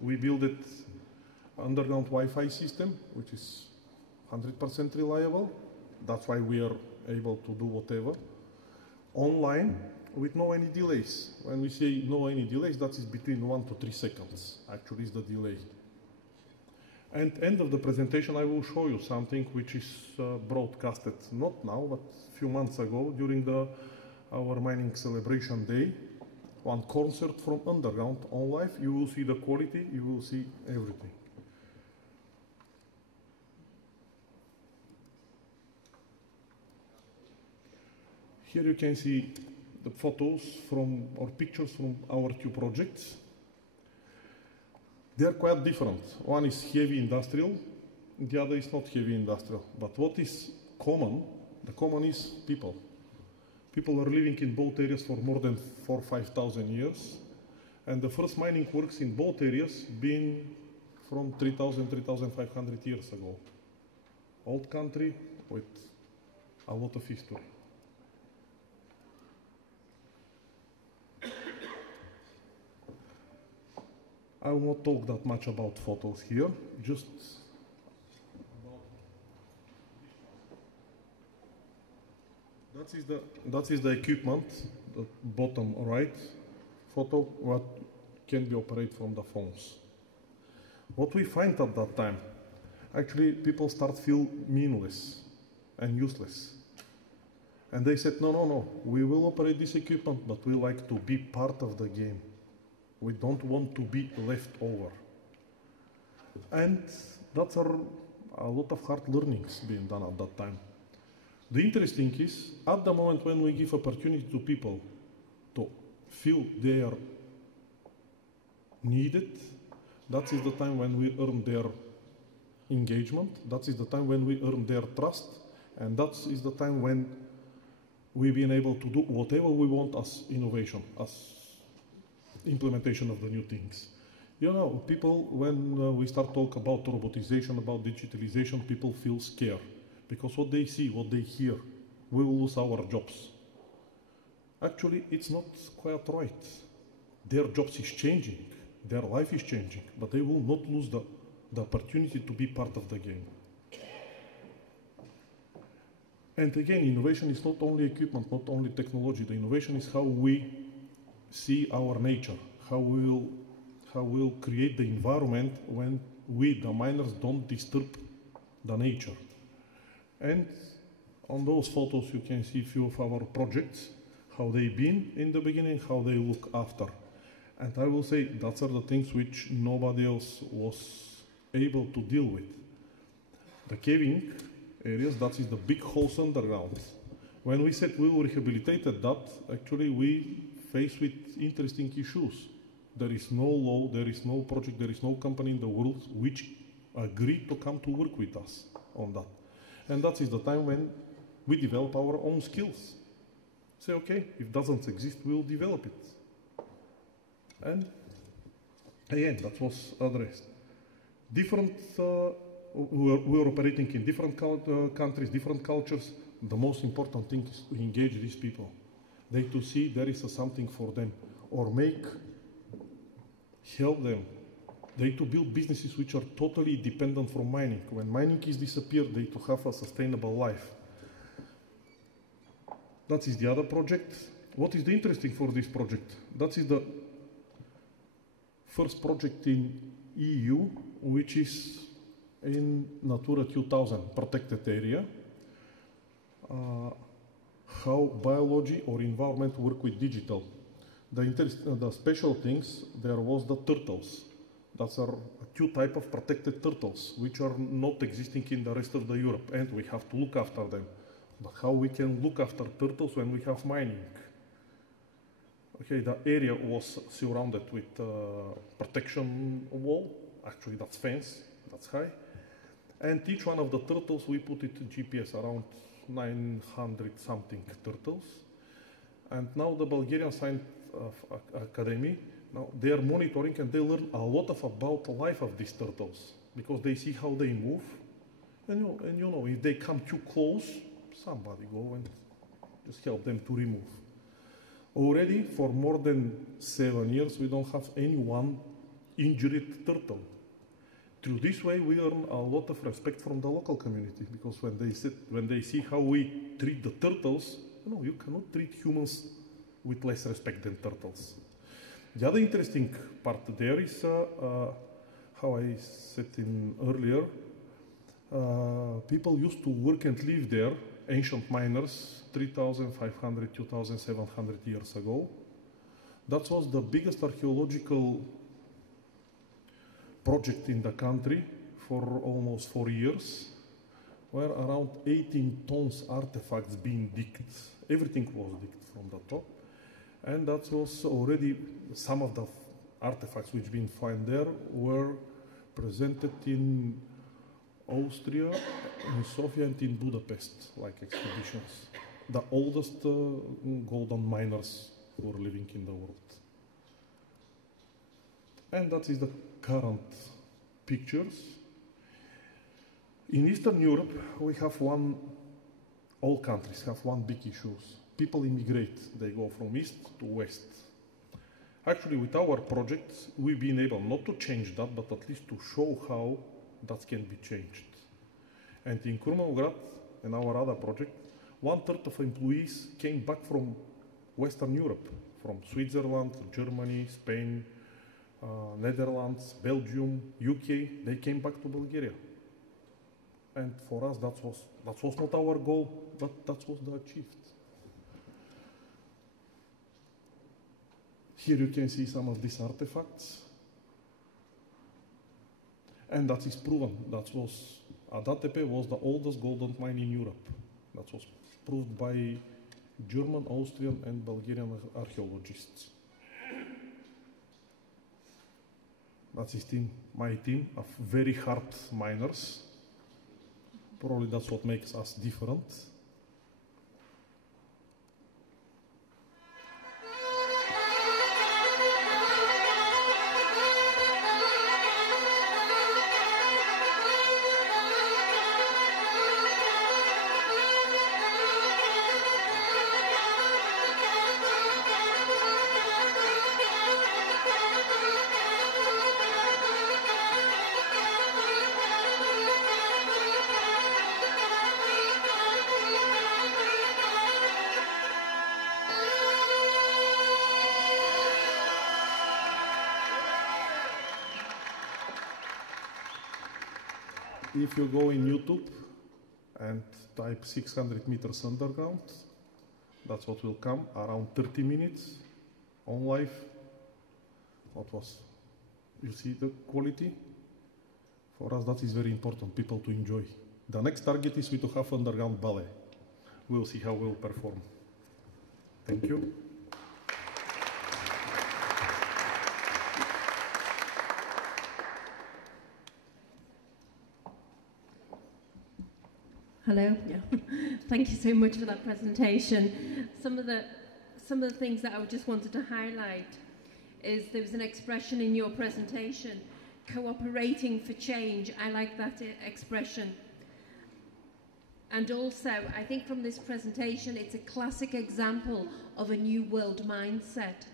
we build it underground Wi-Fi system, which is 100% reliable. That's why we are able to do whatever. Online, with no any delays. When we say no any delays, that is between 1 to 3 seconds, actually is the delay. And end of the presentation, I will show you something which is broadcasted, not now, but a few months ago, during our mining celebration day. One concert from underground on live. You will see the quality, you will see everything. Here you can see the photos from, or pictures from our two projects. They are quite different. One is heavy industrial, the other is not heavy industrial. But what is common? The common is people. People are living in both areas for more than 4,000 or 5,000 years. And the first mining works in both areas been from 3,000, 3,500 years ago. Old country with a lot of history. I will not talk that much about photos here, just that is the equipment, the bottom right photo, what can be operated from the phones. What we find at that time, actually people start feel meaningless and useless. And they said, no, we will operate this equipment, but we like to be part of the game. We don't want to be left over. And that's a lot of hard learnings being done at that time. The interesting is, at the moment when we give opportunity to people to feel they are needed, that is the time when we earn their engagement, that is the time when we earn their trust, and that is the time when we've been able to do whatever we want as innovation, as implementation of the new things. You know, people, when we start talk about robotization, about digitalization, people feel scared. Because what they see, what they hear, we will lose our jobs. Actually, it's not quite right. Their jobs is changing, their life is changing, but they will not lose the opportunity to be part of the game. And again, innovation is not only equipment, not only technology. The innovation is how we see our nature, how we'll create the environment when we, the miners, don't disturb the nature. And on those photos you can see a few of our projects, how they've been in the beginning, how they look after. And I will say that's are the things which nobody else was able to deal with. The caving areas, that is the big holes underground. When we said we will rehabilitate that, actually we faced with interesting issues. There is no law, there is no project, there is no company in the world which agreed to come to work with us on that. And that is the time when we develop our own skills. Say, okay, if it doesn't exist, we'll develop it. And again, that was addressed. Different, we're operating in different countries, different cultures. The most important thing is to engage these people. They to see there is something for them, or help them. They to build businesses which are totally dependent from mining. When mining is disappeared, they to have a sustainable life. That is the other project. What is the interesting for this project? That is the first project in EU, which is in Natura 2000 protected area. How biology or environment work with digital. The special things, there was the turtles. That's are two type of protected turtles, which are not existing in the rest of the Europe, and we have to look after them. But how we can look after turtles when we have mining? Okay, the area was surrounded with protection wall. Actually, that's fence, that's high. And each one of the turtles, we put it to GPS, around 900 something turtles. And now the Bulgarian Science Academy, now they are monitoring and they learn a lot about the life of these turtles because they see how they move. And you know, if they come too close, somebody go and just help them to remove. Already for more than 7 years, we don't have any one injured turtle. Through this way, we earn a lot of respect from the local community because when they see how we treat the turtles, you know, you cannot treat humans with less respect than turtles. The other interesting part there is how I said in earlier, people used to work and live there, ancient miners, 3,500, 2,700 years ago. That was the biggest archaeological project in the country for almost 4 years, where around 18 tons artifacts being digged. Everything was digged from the top. And that was already some of the artifacts which been found there were presented in Austria, in Sofia, and in Budapest, like exhibitions. The oldest golden miners who are living in the world. And that is the current pictures. In Eastern Europe, we have all countries have one big issue. People immigrate, they go from east to west. Actually, with our projects, we've been able not to change that, but at least to show how that can be changed. And in Kurmangrat, in our other project, 1/3 of employees came back from Western Europe, from Switzerland, Germany, Spain, Netherlands, Belgium, UK. They came back to Bulgaria. And for us, that was not our goal, but that was the achieved. Here you can see some of these artifacts. And that is proven. Adatepe was the oldest golden mine in Europe. That was proved by German, Austrian, and Bulgarian archaeologists. That is my team of very hard miners. Probably that's what makes us different. If you go in YouTube and type 600 meters underground, that's what will come, around 30 minutes on live. You see the quality? For us, that is very important, people to enjoy. The next target is to have underground ballet. We'll see how we'll perform. Thank you. Hello. Yeah. Thank you so much for that presentation. Some of the things that I just wanted to highlight is there was an expression in your presentation, cooperating for change. I like that expression. And also, I think from this presentation, it's a classic example of a new world mindset,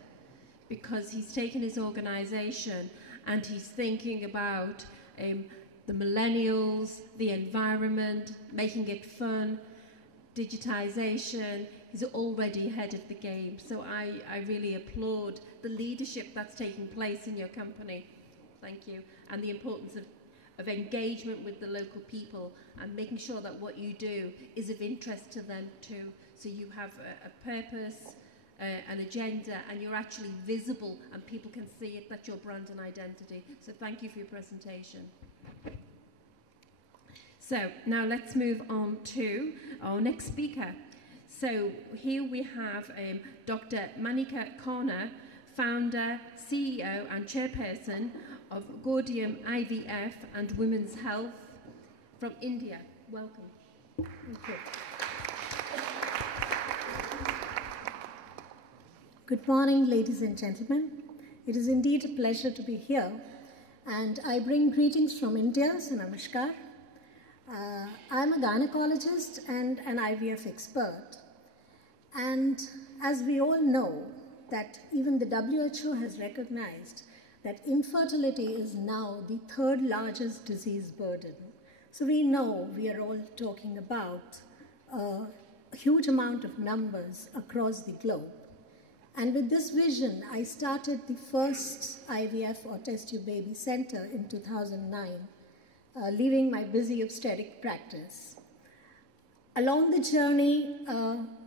because he's taken his organization and he's thinking about the millennials, the environment, making it fun, digitization. He's already ahead of the game. So I really applaud the leadership that's taking place in your company. Thank you. And the importance of engagement with the local people and making sure that what you do is of interest to them too. So you have a purpose, an agenda, and you're actually visible and people can see it, that's your brand and identity. So thank you for your presentation. So now let's move on to our next speaker. So here we have Dr. Manika Kona, founder, CEO and chairperson of Gaudium IVF and Women's Health, from India. Welcome. Thank you. Good morning, ladies and gentlemen. It is indeed a pleasure to be here, and I bring greetings from India, so namaskar. I'm a gynecologist and an IVF expert, and as we all know that even the WHO has recognized that infertility is now the third largest disease burden. So we know we are all talking about a huge amount of numbers across the globe. And with this vision, I started the first IVF or Test Tube Baby Center in 2009, leaving my busy obstetric practice. Along the journey,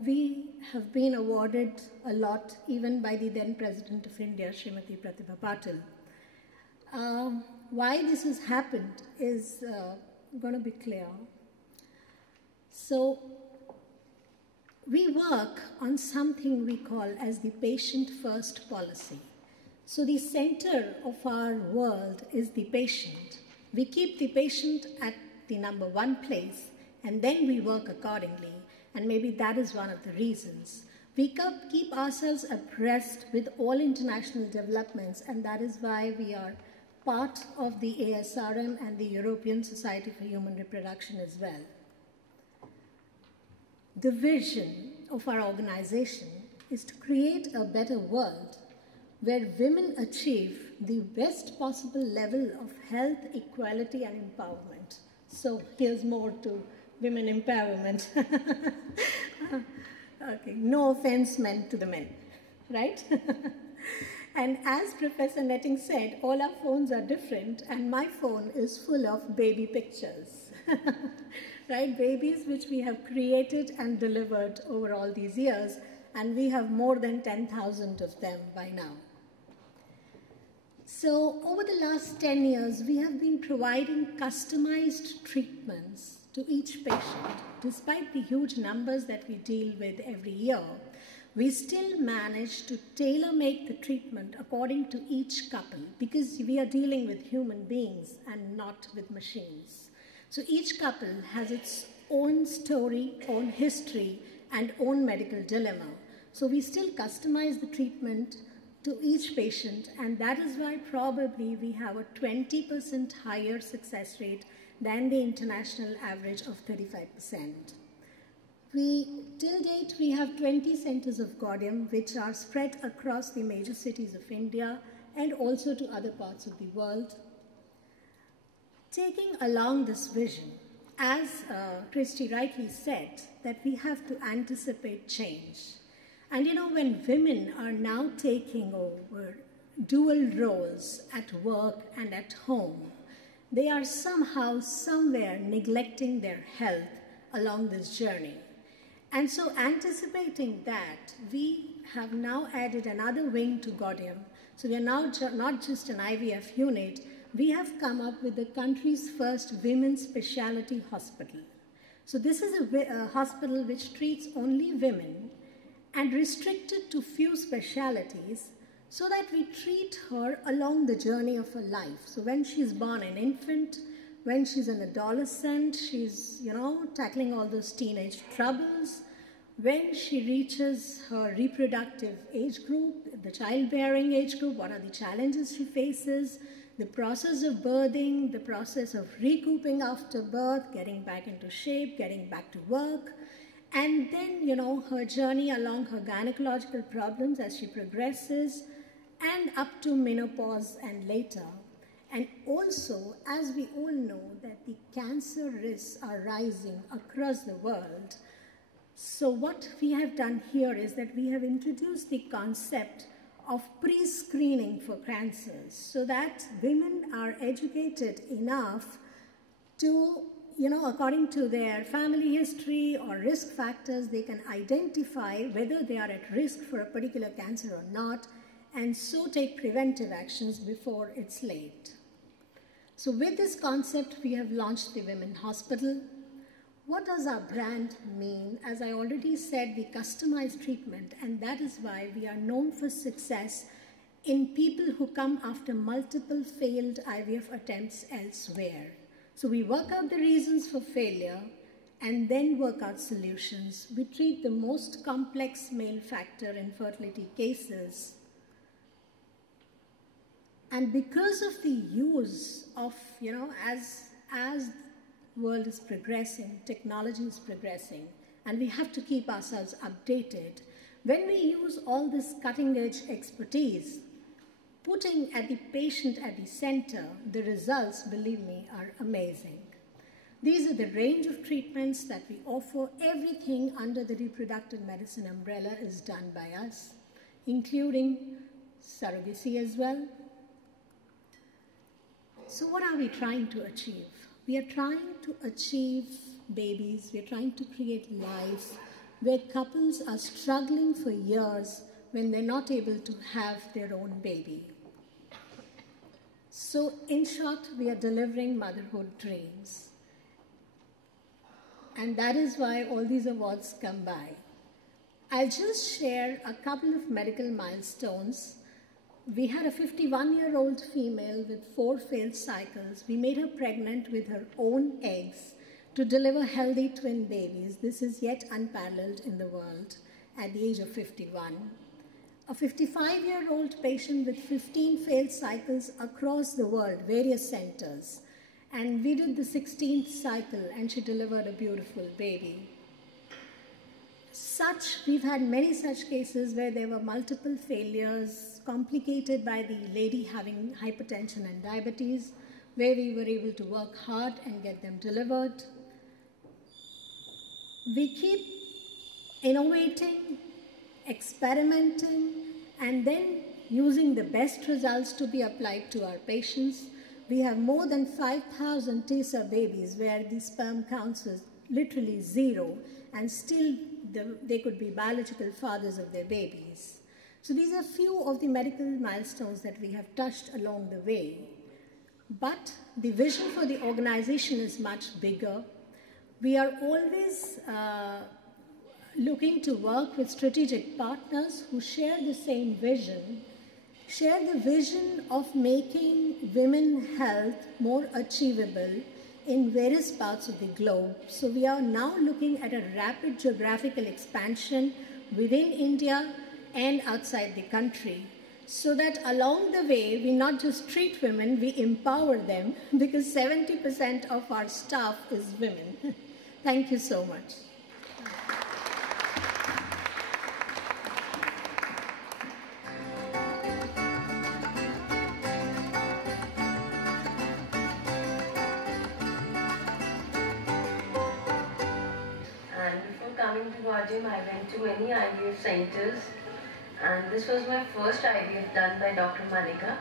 we have been awarded a lot, even by the then President of India, Srimati Pratibha Patil. Why this has happened is going to be clear. So, we work on something we call as the patient-first policy. So the center of our world is the patient. We keep the patient at the number one place, and then we work accordingly. And maybe that is one of the reasons. We keep ourselves abreast with all international developments, and that is why we are part of the ASRM and the European Society for Human Reproduction as well. The vision of our organization is to create a better world where women achieve the best possible level of health, equality, and empowerment. So here's more to women empowerment. Okay, no offense meant to the men, right? And as Professor Netting said, all our phones are different, and my phone is full of baby pictures. Right, babies which we have created and delivered over all these years, and we have more than 10,000 of them by now. So over the last 10 years, we have been providing customized treatments to each patient. Despite the huge numbers that we deal with every year, we still manage to tailor-make the treatment according to each couple, because we are dealing with human beings and not with machines. So each couple has its own story, own history, and own medical dilemma. So we still customize the treatment to each patient, and that is why probably we have a 20% higher success rate than the international average of 35%. Till date, we have 20 centers of Gaudium, which are spread across the major cities of India and also to other parts of the world. Taking along this vision, as Christy rightly said, that we have to anticipate change. And you know, when women are now taking over dual roles at work and at home, they are somehow, somewhere neglecting their health along this journey. And so anticipating that, we have now added another wing to Gaudium. So we are now not just an IVF unit, we have come up with the country's first women's specialty hospital. So this is a hospital which treats only women and restricted to few specialities so that we treat her along the journey of her life. So when she's born an infant, when she's an adolescent, she's, tackling all those teenage troubles. When she reaches her reproductive age group, the childbearing age group, what are the challenges she faces? The process of birthing, the process of recouping after birth, getting back into shape, getting back to work, and then, her journey along her gynecological problems as she progresses, and up to menopause and later. And also, as we all know, that the cancer risks are rising across the world. So what we have done here is that we have introduced the concept of pre-screening for cancers so that women are educated enough to, according to their family history or risk factors, they can identify whether they are at risk for a particular cancer or not, and so take preventive actions before it's late. So with this concept, we have launched the Women Hospital. What does our brand mean? As I already said, we customize treatment, and that is why we are known for success in people who come after multiple failed IVF attempts elsewhere. So we work out the reasons for failure and then work out solutions. We treat the most complex male factor in fertility cases. And because of the use of, as world is progressing, technology is progressing, and we have to keep ourselves updated, when we use all this cutting-edge expertise, putting at the patient at the center, the results, believe me, are amazing. These are the range of treatments that we offer. Everything under the reproductive medicine umbrella is done by us, including surrogacy as well. So what are we trying to achieve? We are trying to achieve babies. We are trying to create lives where couples are struggling for years when they're not able to have their own baby. So in short, we are delivering motherhood dreams. And that is why all these awards come by. I'll just share a couple of medical milestones. We had a 51-year-old female with 4 failed cycles. We made her pregnant with her own eggs to deliver healthy twin babies. This is yet unparalleled in the world at the age of 51. A 55-year-old patient with 15 failed cycles across the world, various centers. And we did the 16th cycle and she delivered a beautiful baby. We've had many such cases where there were multiple failures complicated by the lady having hypertension and diabetes, where we were able to work hard and get them delivered. We keep innovating, experimenting, and then using the best results to be applied to our patients. We have more than 5,000 TISA babies where the sperm counts was literally 0, and still they could be biological fathers of their babies. So these are few of the medical milestones that we have touched along the way. But the vision for the organization is much bigger. We are always looking to work with strategic partners who share the same vision, share the vision of making women's health more achievable in various parts of the globe. So we are now looking at a rapid geographical expansion within India and outside the country, so that along the way, we not just treat women, we empower them, because 70% of our staff is women. Thank you so much. Coming to Gaudium, I went to many IVF centers, and this was my first IVF done by Dr. Manika,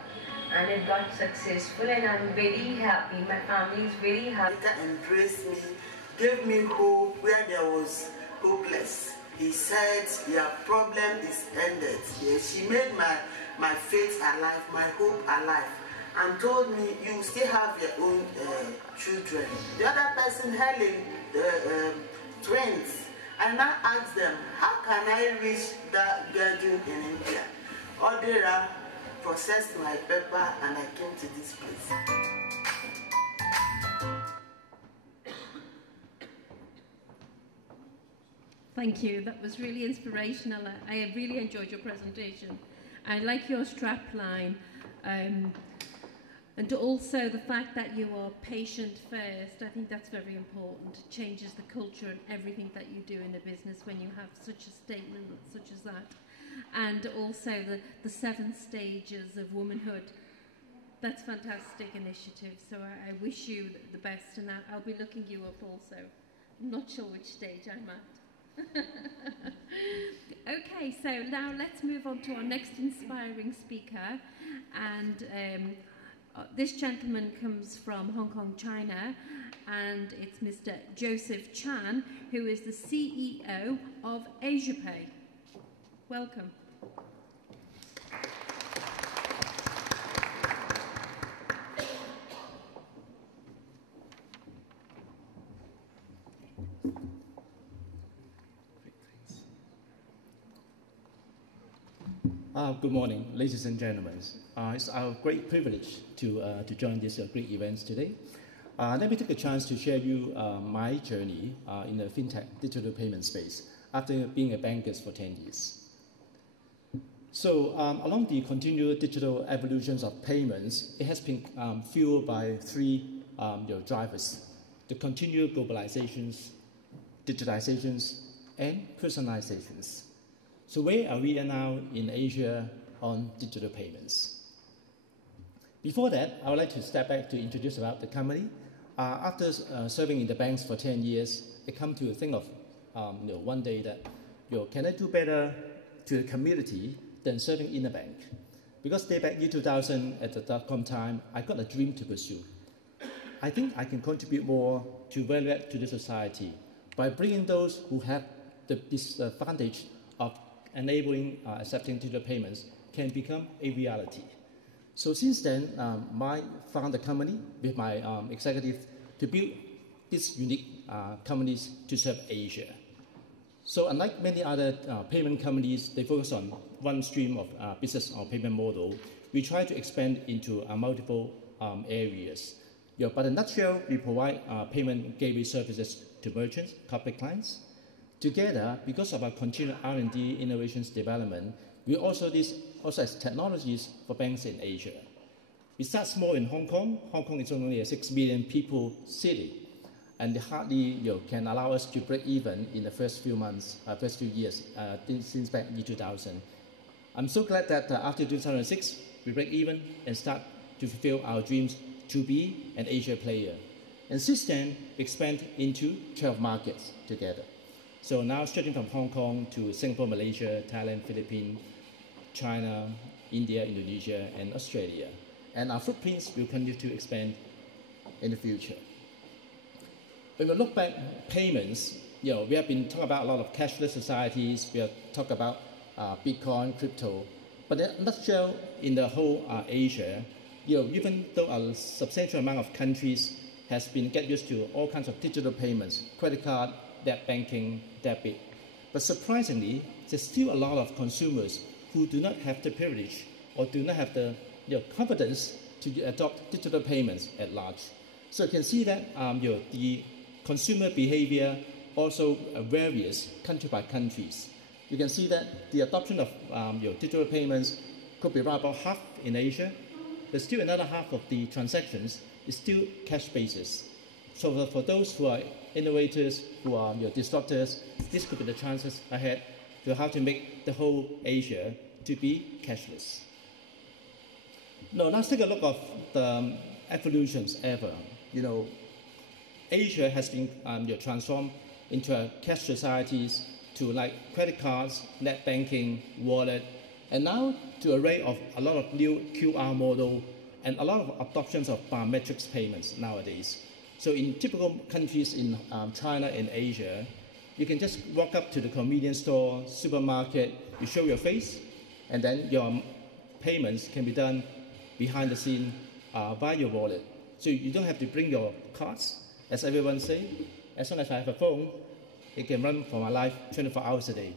and it got successful, and I'm very happy. My family is very happy. He embraced me, gave me hope where there was hopeless. He said, your problem is ended. She made my faith alive, my hope alive, and told me, you still have your own children. The other person, Helen, twins. I now asked them, how can I reach that Gaudium in India? Odera processed my paper and I came to this place. Thank you. That was really inspirational. I really enjoyed your presentation. I like your strap line. And also the fact that you are patient first, I think that's very important. It changes the culture and everything that you do in a business when you have such a statement such as that. And also the 7 stages of womanhood. That's fantastic initiative. So I wish you the best, and I'll be looking you up also. I'm not sure which stage I'm at. Okay, so now let's move on to our next inspiring speaker. And this gentleman comes from Hong Kong, China, and it's Mr. Joseph Chan, who is the CEO of Asia Pay. Welcome. Good morning, ladies and gentlemen. It's our great privilege to join this great event today. Let me take a chance to share you my journey in the FinTech digital payment space after being a banker for 10 years. So along the continual digital evolutions of payments, it has been fueled by three drivers: the continual globalizations, digitalizations, and personalizations. So where are we now in Asia on digital payments? Before that, I would like to step back to introduce about the company. After serving in the banks for 10 years, I come to think of one day that can I do better to the community than serving in a bank? Because day back year 2000 at the dot-com time, I got a dream to pursue. I think I can contribute more to value add to the society by bringing those who have the disadvantage of enabling accepting digital payments can become a reality. So since then, I found a company with my executive to build these unique companies to serve Asia. So unlike many other payment companies, they focus on one stream of business or payment model. We try to expand into multiple areas. But in a nutshell, we provide payment gateway services to merchants, corporate clients. Together, because of our continued R&D innovations development, we also as technologies for banks in Asia. We start small in Hong Kong. Hong Kong is only a 6 million people city, and hardly can allow us to break even in the first few months, first few years, since back in 2000. I'm so glad that after 2006, we break even and start to fulfill our dreams to be an Asia player. And since then, we expand into 12 markets together. So now stretching from Hong Kong to Singapore, Malaysia, Thailand, Philippines, China, India, Indonesia, and Australia. And our footprints will continue to expand in the future. When we look back payments, we have been talking about a lot of cashless societies. We have talked about Bitcoin, crypto. But in a nutshell, in the whole Asia, even though a substantial amount of countries has been get used to all kinds of digital payments, credit card, net banking, debit. But surprisingly, there's still a lot of consumers who do not have the privilege or do not have the confidence to adopt digital payments at large. So you can see that the consumer behavior also varies country by countries. You can see that the adoption of digital payments could be around about half in Asia, but still another half of the transactions is still cash basis. So for those who are innovators, who are disruptors, this could be the chances ahead to how to make the whole Asia to be cashless. Now let's take a look at the evolutions ever. Asia has been transformed into a cash societies to like credit cards, net banking, wallet, and now to an array of a lot of new QR model and a lot of adoptions of biometrics payments nowadays. So in typical countries in China and Asia, you can just walk up to the convenience store, supermarket, you show your face, and then your payments can be done behind the scene via your wallet. So you don't have to bring your cards, as everyone say. As soon as I have a phone, it can run for my life 24 hours a day.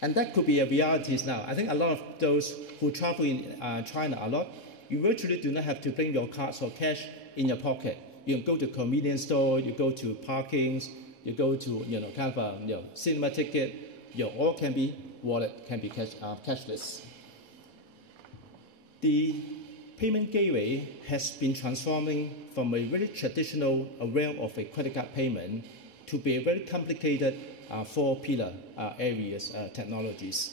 And that could be a reality now. I think a lot of those who travel in China a lot, you virtually do not have to bring your cards or cash in your pocket. You can go to convenience store, you go to parkings, you go to kind of a cinema ticket. All can be wallet, can be cashless. The payment gateway has been transforming from a very traditional realm of a credit card payment to be a very complicated four-pillar areas technologies.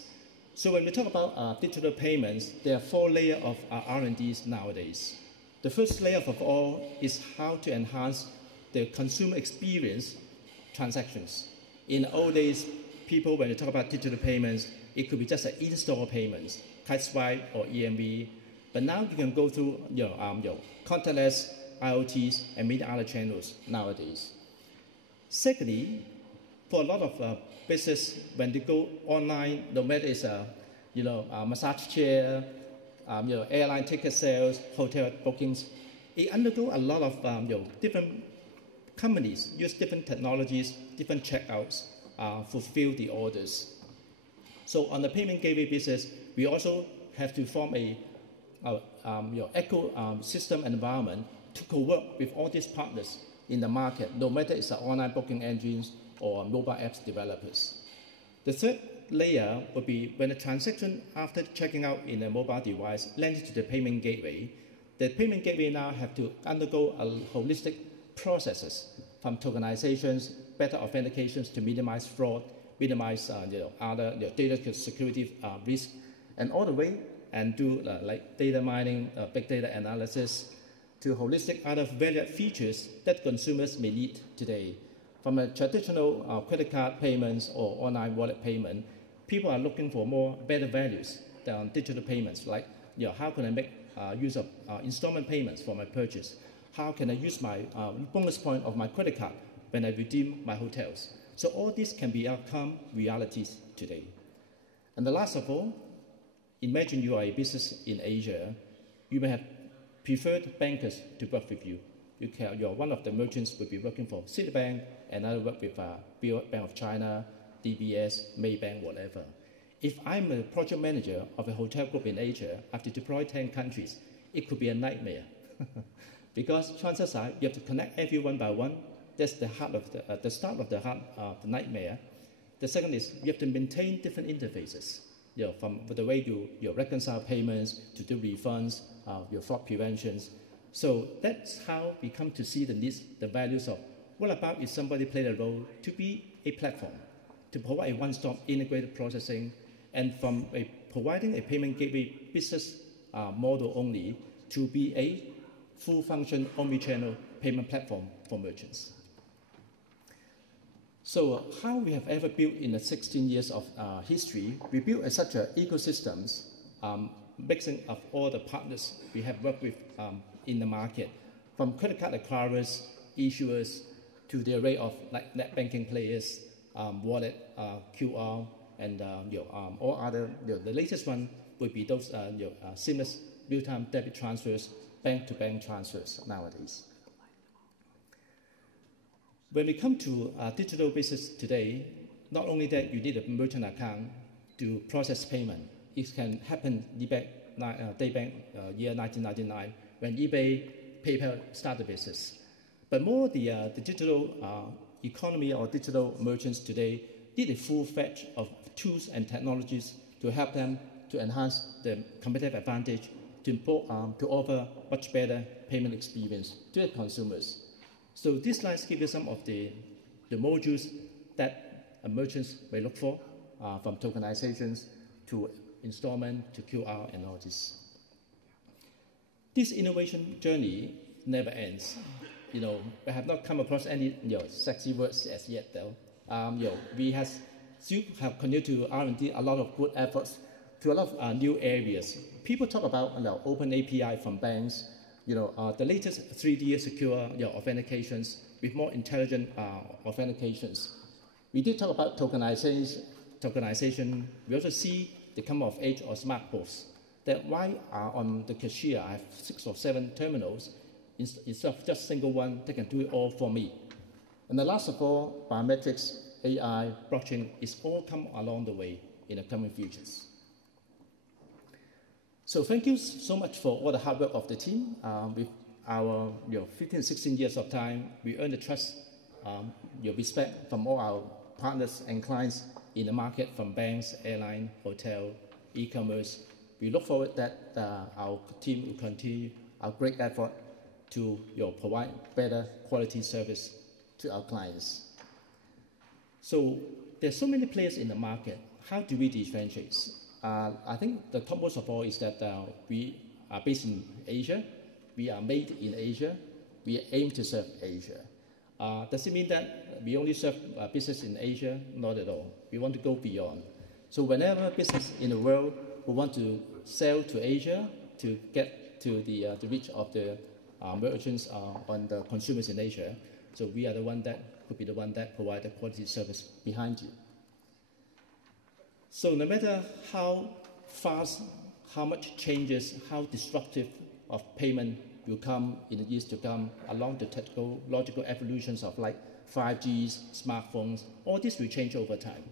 So when we talk about digital payments, there are 4 layers of R&Ds nowadays. The first layer of all is how to enhance the consumer experience transactions. In the old days, people, when they talk about digital payments, it could be just an in-store payments, kite swipe or EMV. But now you can go through contactless, IoTs, and many other channels nowadays. Secondly, for a lot of business, when they go online, no matter it's a massage chair, airline ticket sales, hotel bookings, it undergo a lot of different companies use different technologies, different checkouts, fulfill the orders. So on the payment gateway business, we also have to form a ecosystem environment to co-work with all these partners in the market, no matter it's online booking engines or mobile apps developers. The third layer would be when a transaction after checking out in a mobile device lands to the payment gateway, the payment gateway now have to undergo a holistic processes from tokenizations, better authentications to minimize fraud, minimize other data security risk, and all the way and do like data mining, big data analysis, to holistic other value features that consumers may need today. From a traditional credit card payments or online wallet payment, people are looking for better values than digital payments, like how can I make use of installment payments for my purchase? How can I use my bonus point of my credit card when I redeem my hotels? So all these can become realities today. And the last of all, imagine you are a business in Asia. You may have preferred bankers to work with you. You're one of the merchants will be working for Citibank, and I work with Bank of China, DBS, Maybank, whatever. If I'm a project manager of a hotel group in Asia, I have to deploy 10 countries, it could be a nightmare. Because chances are you have to connect everyone by one. That's the heart of the start of the nightmare. The second is you have to maintain different interfaces. From the way you reconcile payments to do refunds, your fraud preventions. So that's how we come to see the needs, the values of what about if somebody played a role to be a platform, to provide a one-stop integrated processing, and from providing a payment gateway business model only to be a full-function omni-channel payment platform for merchants. So how we have ever built in the 16 years of history, we built such ecosystems, mixing of all the partners we have worked with in the market, from credit card acquirers, issuers, to the array of like net banking players, wallet, QR, and all other. The latest one would be those seamless real-time debit transfers, bank-to-bank transfers nowadays. When we come to digital business today, not only that you need a merchant account to process payment. It can happen day back year 1999 when eBay, PayPal started business. But more the digital economy or digital merchants today need a full fetch of tools and technologies to help them to enhance the competitive advantage, to offer much better payment experience to the consumers. So these slides give you some of the modules that merchants may look for, from tokenizations to installment to QR and all this. This innovation journey never ends. We have not come across any sexy words as yet, though. We still have continued to R&D a lot of good efforts to a lot of new areas. People talk about open API from banks, the latest 3D secure authentications with more intelligent authentications. We did talk about tokenization. We also see the come of age of smart POS. That why on the cashier I have 6 or 7 terminals instead of just single one, they can do it all for me. And the last of all, biometrics, AI, blockchain is all come along the way in the coming futures. So thank you so much for all the hard work of the team. With our 15, 16 years of time, we earned the trust, respect from all our partners and clients in the market, from banks, airline, hotel, e-commerce. We look forward that our team will continue our great effort to provide better quality service to our clients. So there's so many players in the market. How do we differentiate? I think the topmost of all is that we are based in Asia. We are made in Asia. We aim to serve Asia. Does it mean that we only serve business in Asia? Not at all. We want to go beyond. So whenever business in the world who want to sell to Asia to get to the reach of the merchants on the consumers in Asia, so we are the one that could be the one that provide the quality service behind you. So no matter how fast, how much changes, how disruptive of payment will come in the years to come along the technical, logical evolutions of like 5Gs, smartphones, all this will change over time.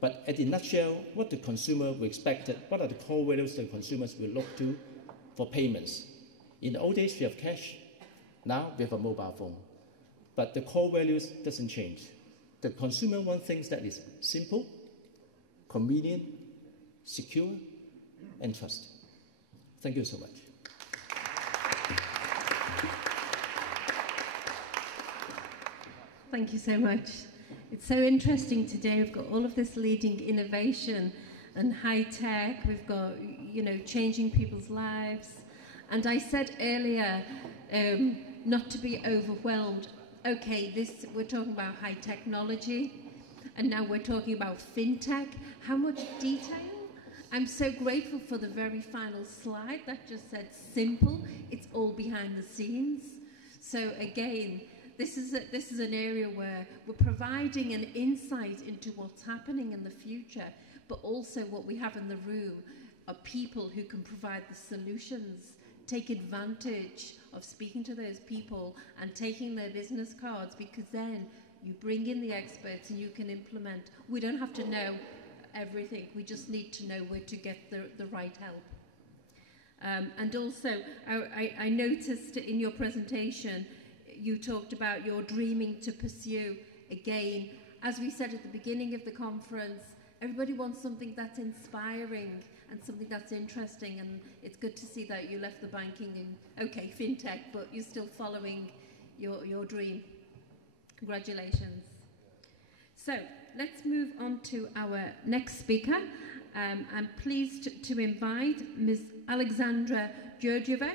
But at the nutshell, what the consumer will expect, what are the core values the consumers will look to for payments? In the old days, we have cash. now we have a mobile phone. But the core values doesn't change. The consumer wants things that is simple, convenient, secure, and trust. Thank you so much. Thank you so much. It's so interesting today. We've got all of this leading innovation and high tech. We've got, you know, changing people's lives. And I said earlier, not to be overwhelmed. Okay, we're talking about high technology, and now we're talking about FinTech. How much detail? I'm so grateful for the very final slide that just said simple. It's all behind the scenes. So again, this is an area where we're providing an insight into what's happening in the future, but also what we have in the room are people who can provide the solutions. Take advantage of speaking to those people and taking their business cards, because then you bring in the experts and you can implement. We don't have to know everything. We just need to know where to get the right help. And also, I noticed in your presentation, you talked about your dreaming to pursue. Again, as we said at the beginning of the conference, everybody wants something that's inspiring and something that's interesting, and it's good to see that you left the banking and, okay, FinTech, but you're still following your dream. Congratulations. So let's move on to our next speaker. I'm pleased to invite Ms. Alexandra Georgieva,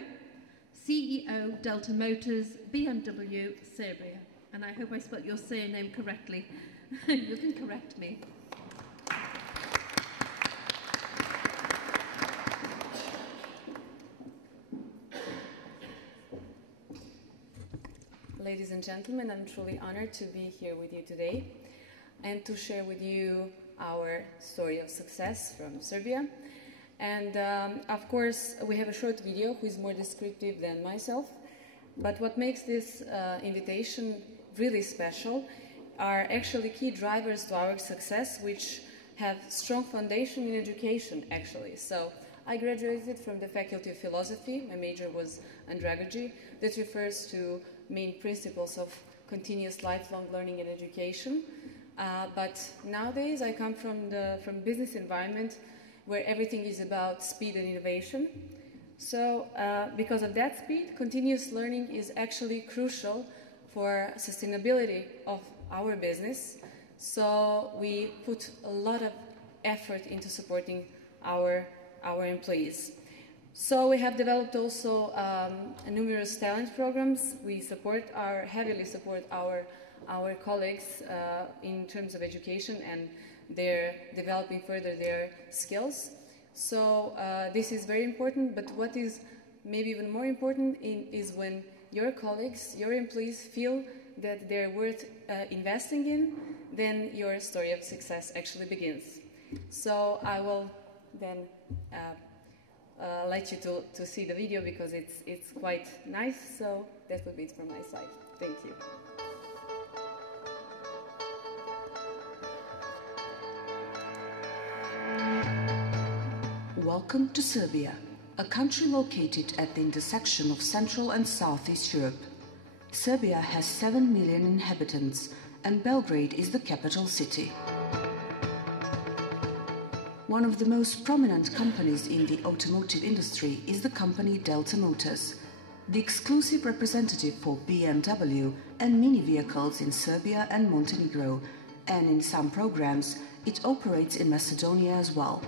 CEO, Delta Motors, BMW, Serbia. And I hope I spelled your surname correctly. You can correct me. Ladies and gentlemen, I'm truly honored to be here with you today and to share with you our story of success from Serbia. And of course, we have a short video who is more descriptive than myself. But what makes this invitation really special are actually key drivers to our success, which have strong foundation in education, actually. So I graduated from the Faculty of Philosophy. My major was andragogy. That refers to main principles of continuous lifelong learning and education. But nowadays I come from business environment where everything is about speed and innovation. So because of that speed, continuous learning is actually crucial for sustainability of our business. So we put a lot of effort into supporting our employees. So we have developed also numerous talent programs. We heavily support our colleagues in terms of education, and they're developing further their skills. So this is very important, but what is maybe even more important is when your colleagues, your employees feel that they're worth investing in, then your story of success actually begins. So I will then let you to see the video because it's quite nice. So that would be it from my side. Thank you. Welcome to Serbia, a country located at the intersection of Central and Southeast Europe. Serbia has 7 million inhabitants, and Belgrade is the capital city. One of the most prominent companies in the automotive industry is the company Delta Motors, the exclusive representative for BMW and Mini vehicles in Serbia and Montenegro, and in some programs it operates in Macedonia as well.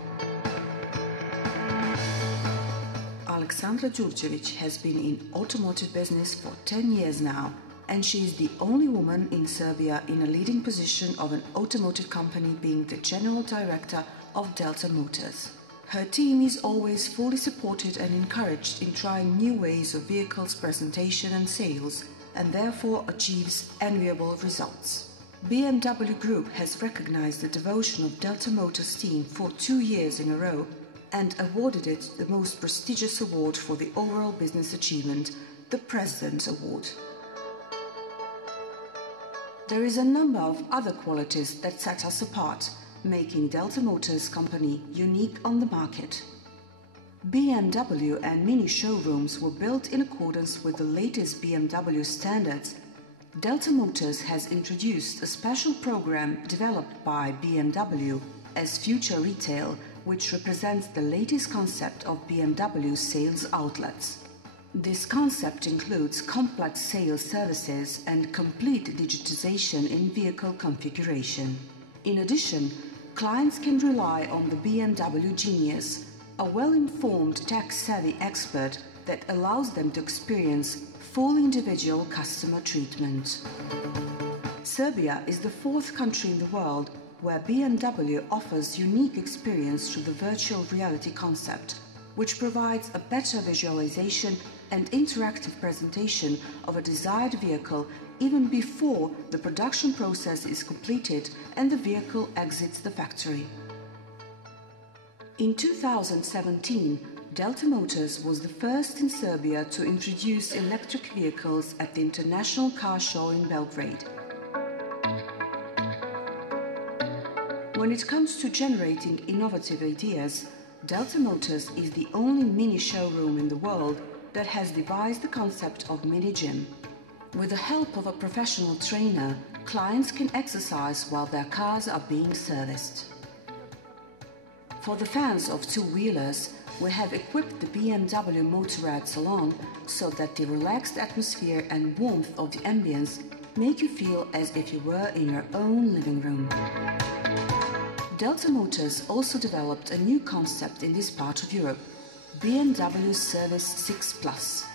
Alexandra Đurđević has been in automotive business for 10 years now, and she is the only woman in Serbia in a leading position of an automotive company, being the general director of Delta Motors. Her team is always fully supported and encouraged in trying new ways of vehicles presentation and sales, and therefore achieves enviable results. BMW Group has recognized the devotion of Delta Motors team for 2 years in a row and awarded it the most prestigious award for the overall business achievement, the President's Award. There is a number of other qualities that set us apart, making Delta Motors company unique on the market. BMW and Mini showrooms were built in accordance with the latest BMW standards. Delta Motors has introduced a special program developed by BMW as Future Retail, which represents the latest concept of BMW sales outlets. This concept includes complex sales services and complete digitization in vehicle configuration. In addition, clients can rely on the BMW Genius, a well-informed tech-savvy expert that allows them to experience full individual customer treatment. Serbia is the fourth country in the world where BMW offers unique experience through the virtual reality concept, which provides a better visualization and interactive presentation of a desired vehicle even before the production process is completed and the vehicle exits the factory. In 2017, Delta Motors was the first in Serbia to introduce electric vehicles at the International Car Show in Belgrade. When it comes to generating innovative ideas, Delta Motors is the only mini showroom in the world that has devised the concept of mini gym. With the help of a professional trainer, clients can exercise while their cars are being serviced. For the fans of two-wheelers, we have equipped the BMW Motorrad Salon so that the relaxed atmosphere and warmth of the ambience make you feel as if you were in your own living room. Delta Motors also developed a new concept in this part of Europe, BMW Service 6 Plus.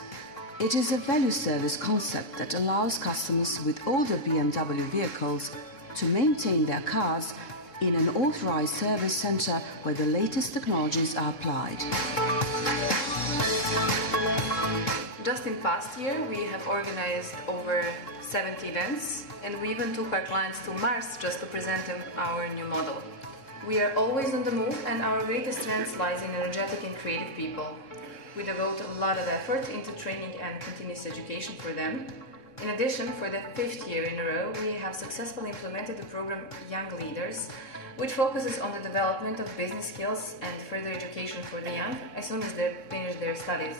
It is a value service concept that allows customers with older BMW vehicles to maintain their cars in an authorized service center where the latest technologies are applied. Just in past year, we have organized over 70 events, and we even took our clients to Mars just to present them our new model. We are always on the move, and our greatest strength lies in energetic and creative people. We devote a lot of effort into training and continuous education for them. In addition, for the 5th year in a row, we have successfully implemented the program Young Leaders, which focuses on the development of business skills and further education for the young as soon as they finish their studies.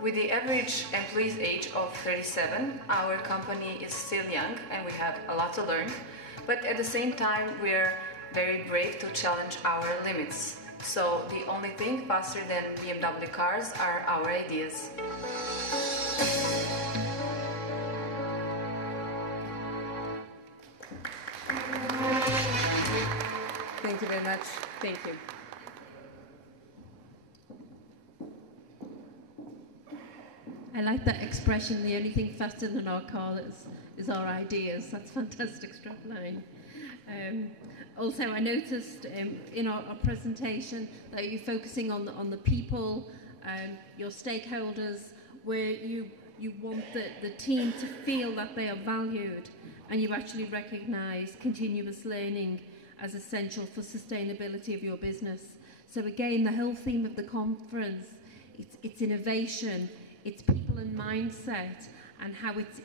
With the average employee's age of 37, our company is still young and we have a lot to learn, but at the same time we're very brave to challenge our limits. So the only thing faster than BMW cars are our ideas. Thank you very much. Thank you. I like that expression, the only thing faster than our car is our ideas. That's fantastic strapline. Also, I noticed in our presentation that you're focusing on the people, your stakeholders, where you want the team to feel that they are valued, and you actually recognise continuous learning as essential for sustainability of your business. So again, the whole theme of the conference, it's innovation, it's people and mindset, and how it's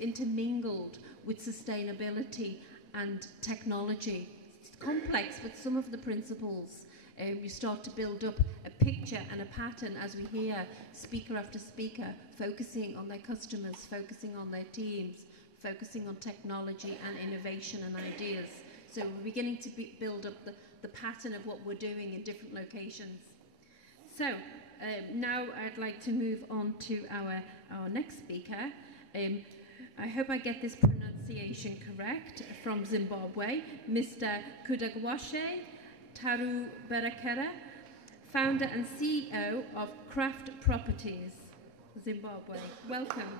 intermingled with sustainability and technology. It's complex, but some of the principles, you start to build up a picture and a pattern as we hear speaker after speaker focusing on their customers, focusing on their teams, focusing on technology and innovation and ideas. So we're beginning to build up the pattern of what we're doing in different locations. So now I'd like to move on to our next speaker. I hope I get this pronunciation correct, from Zimbabwe, Mr. Kudagwashe Taru Berekera, founder and CEO of Craft Properties, Zimbabwe. Welcome.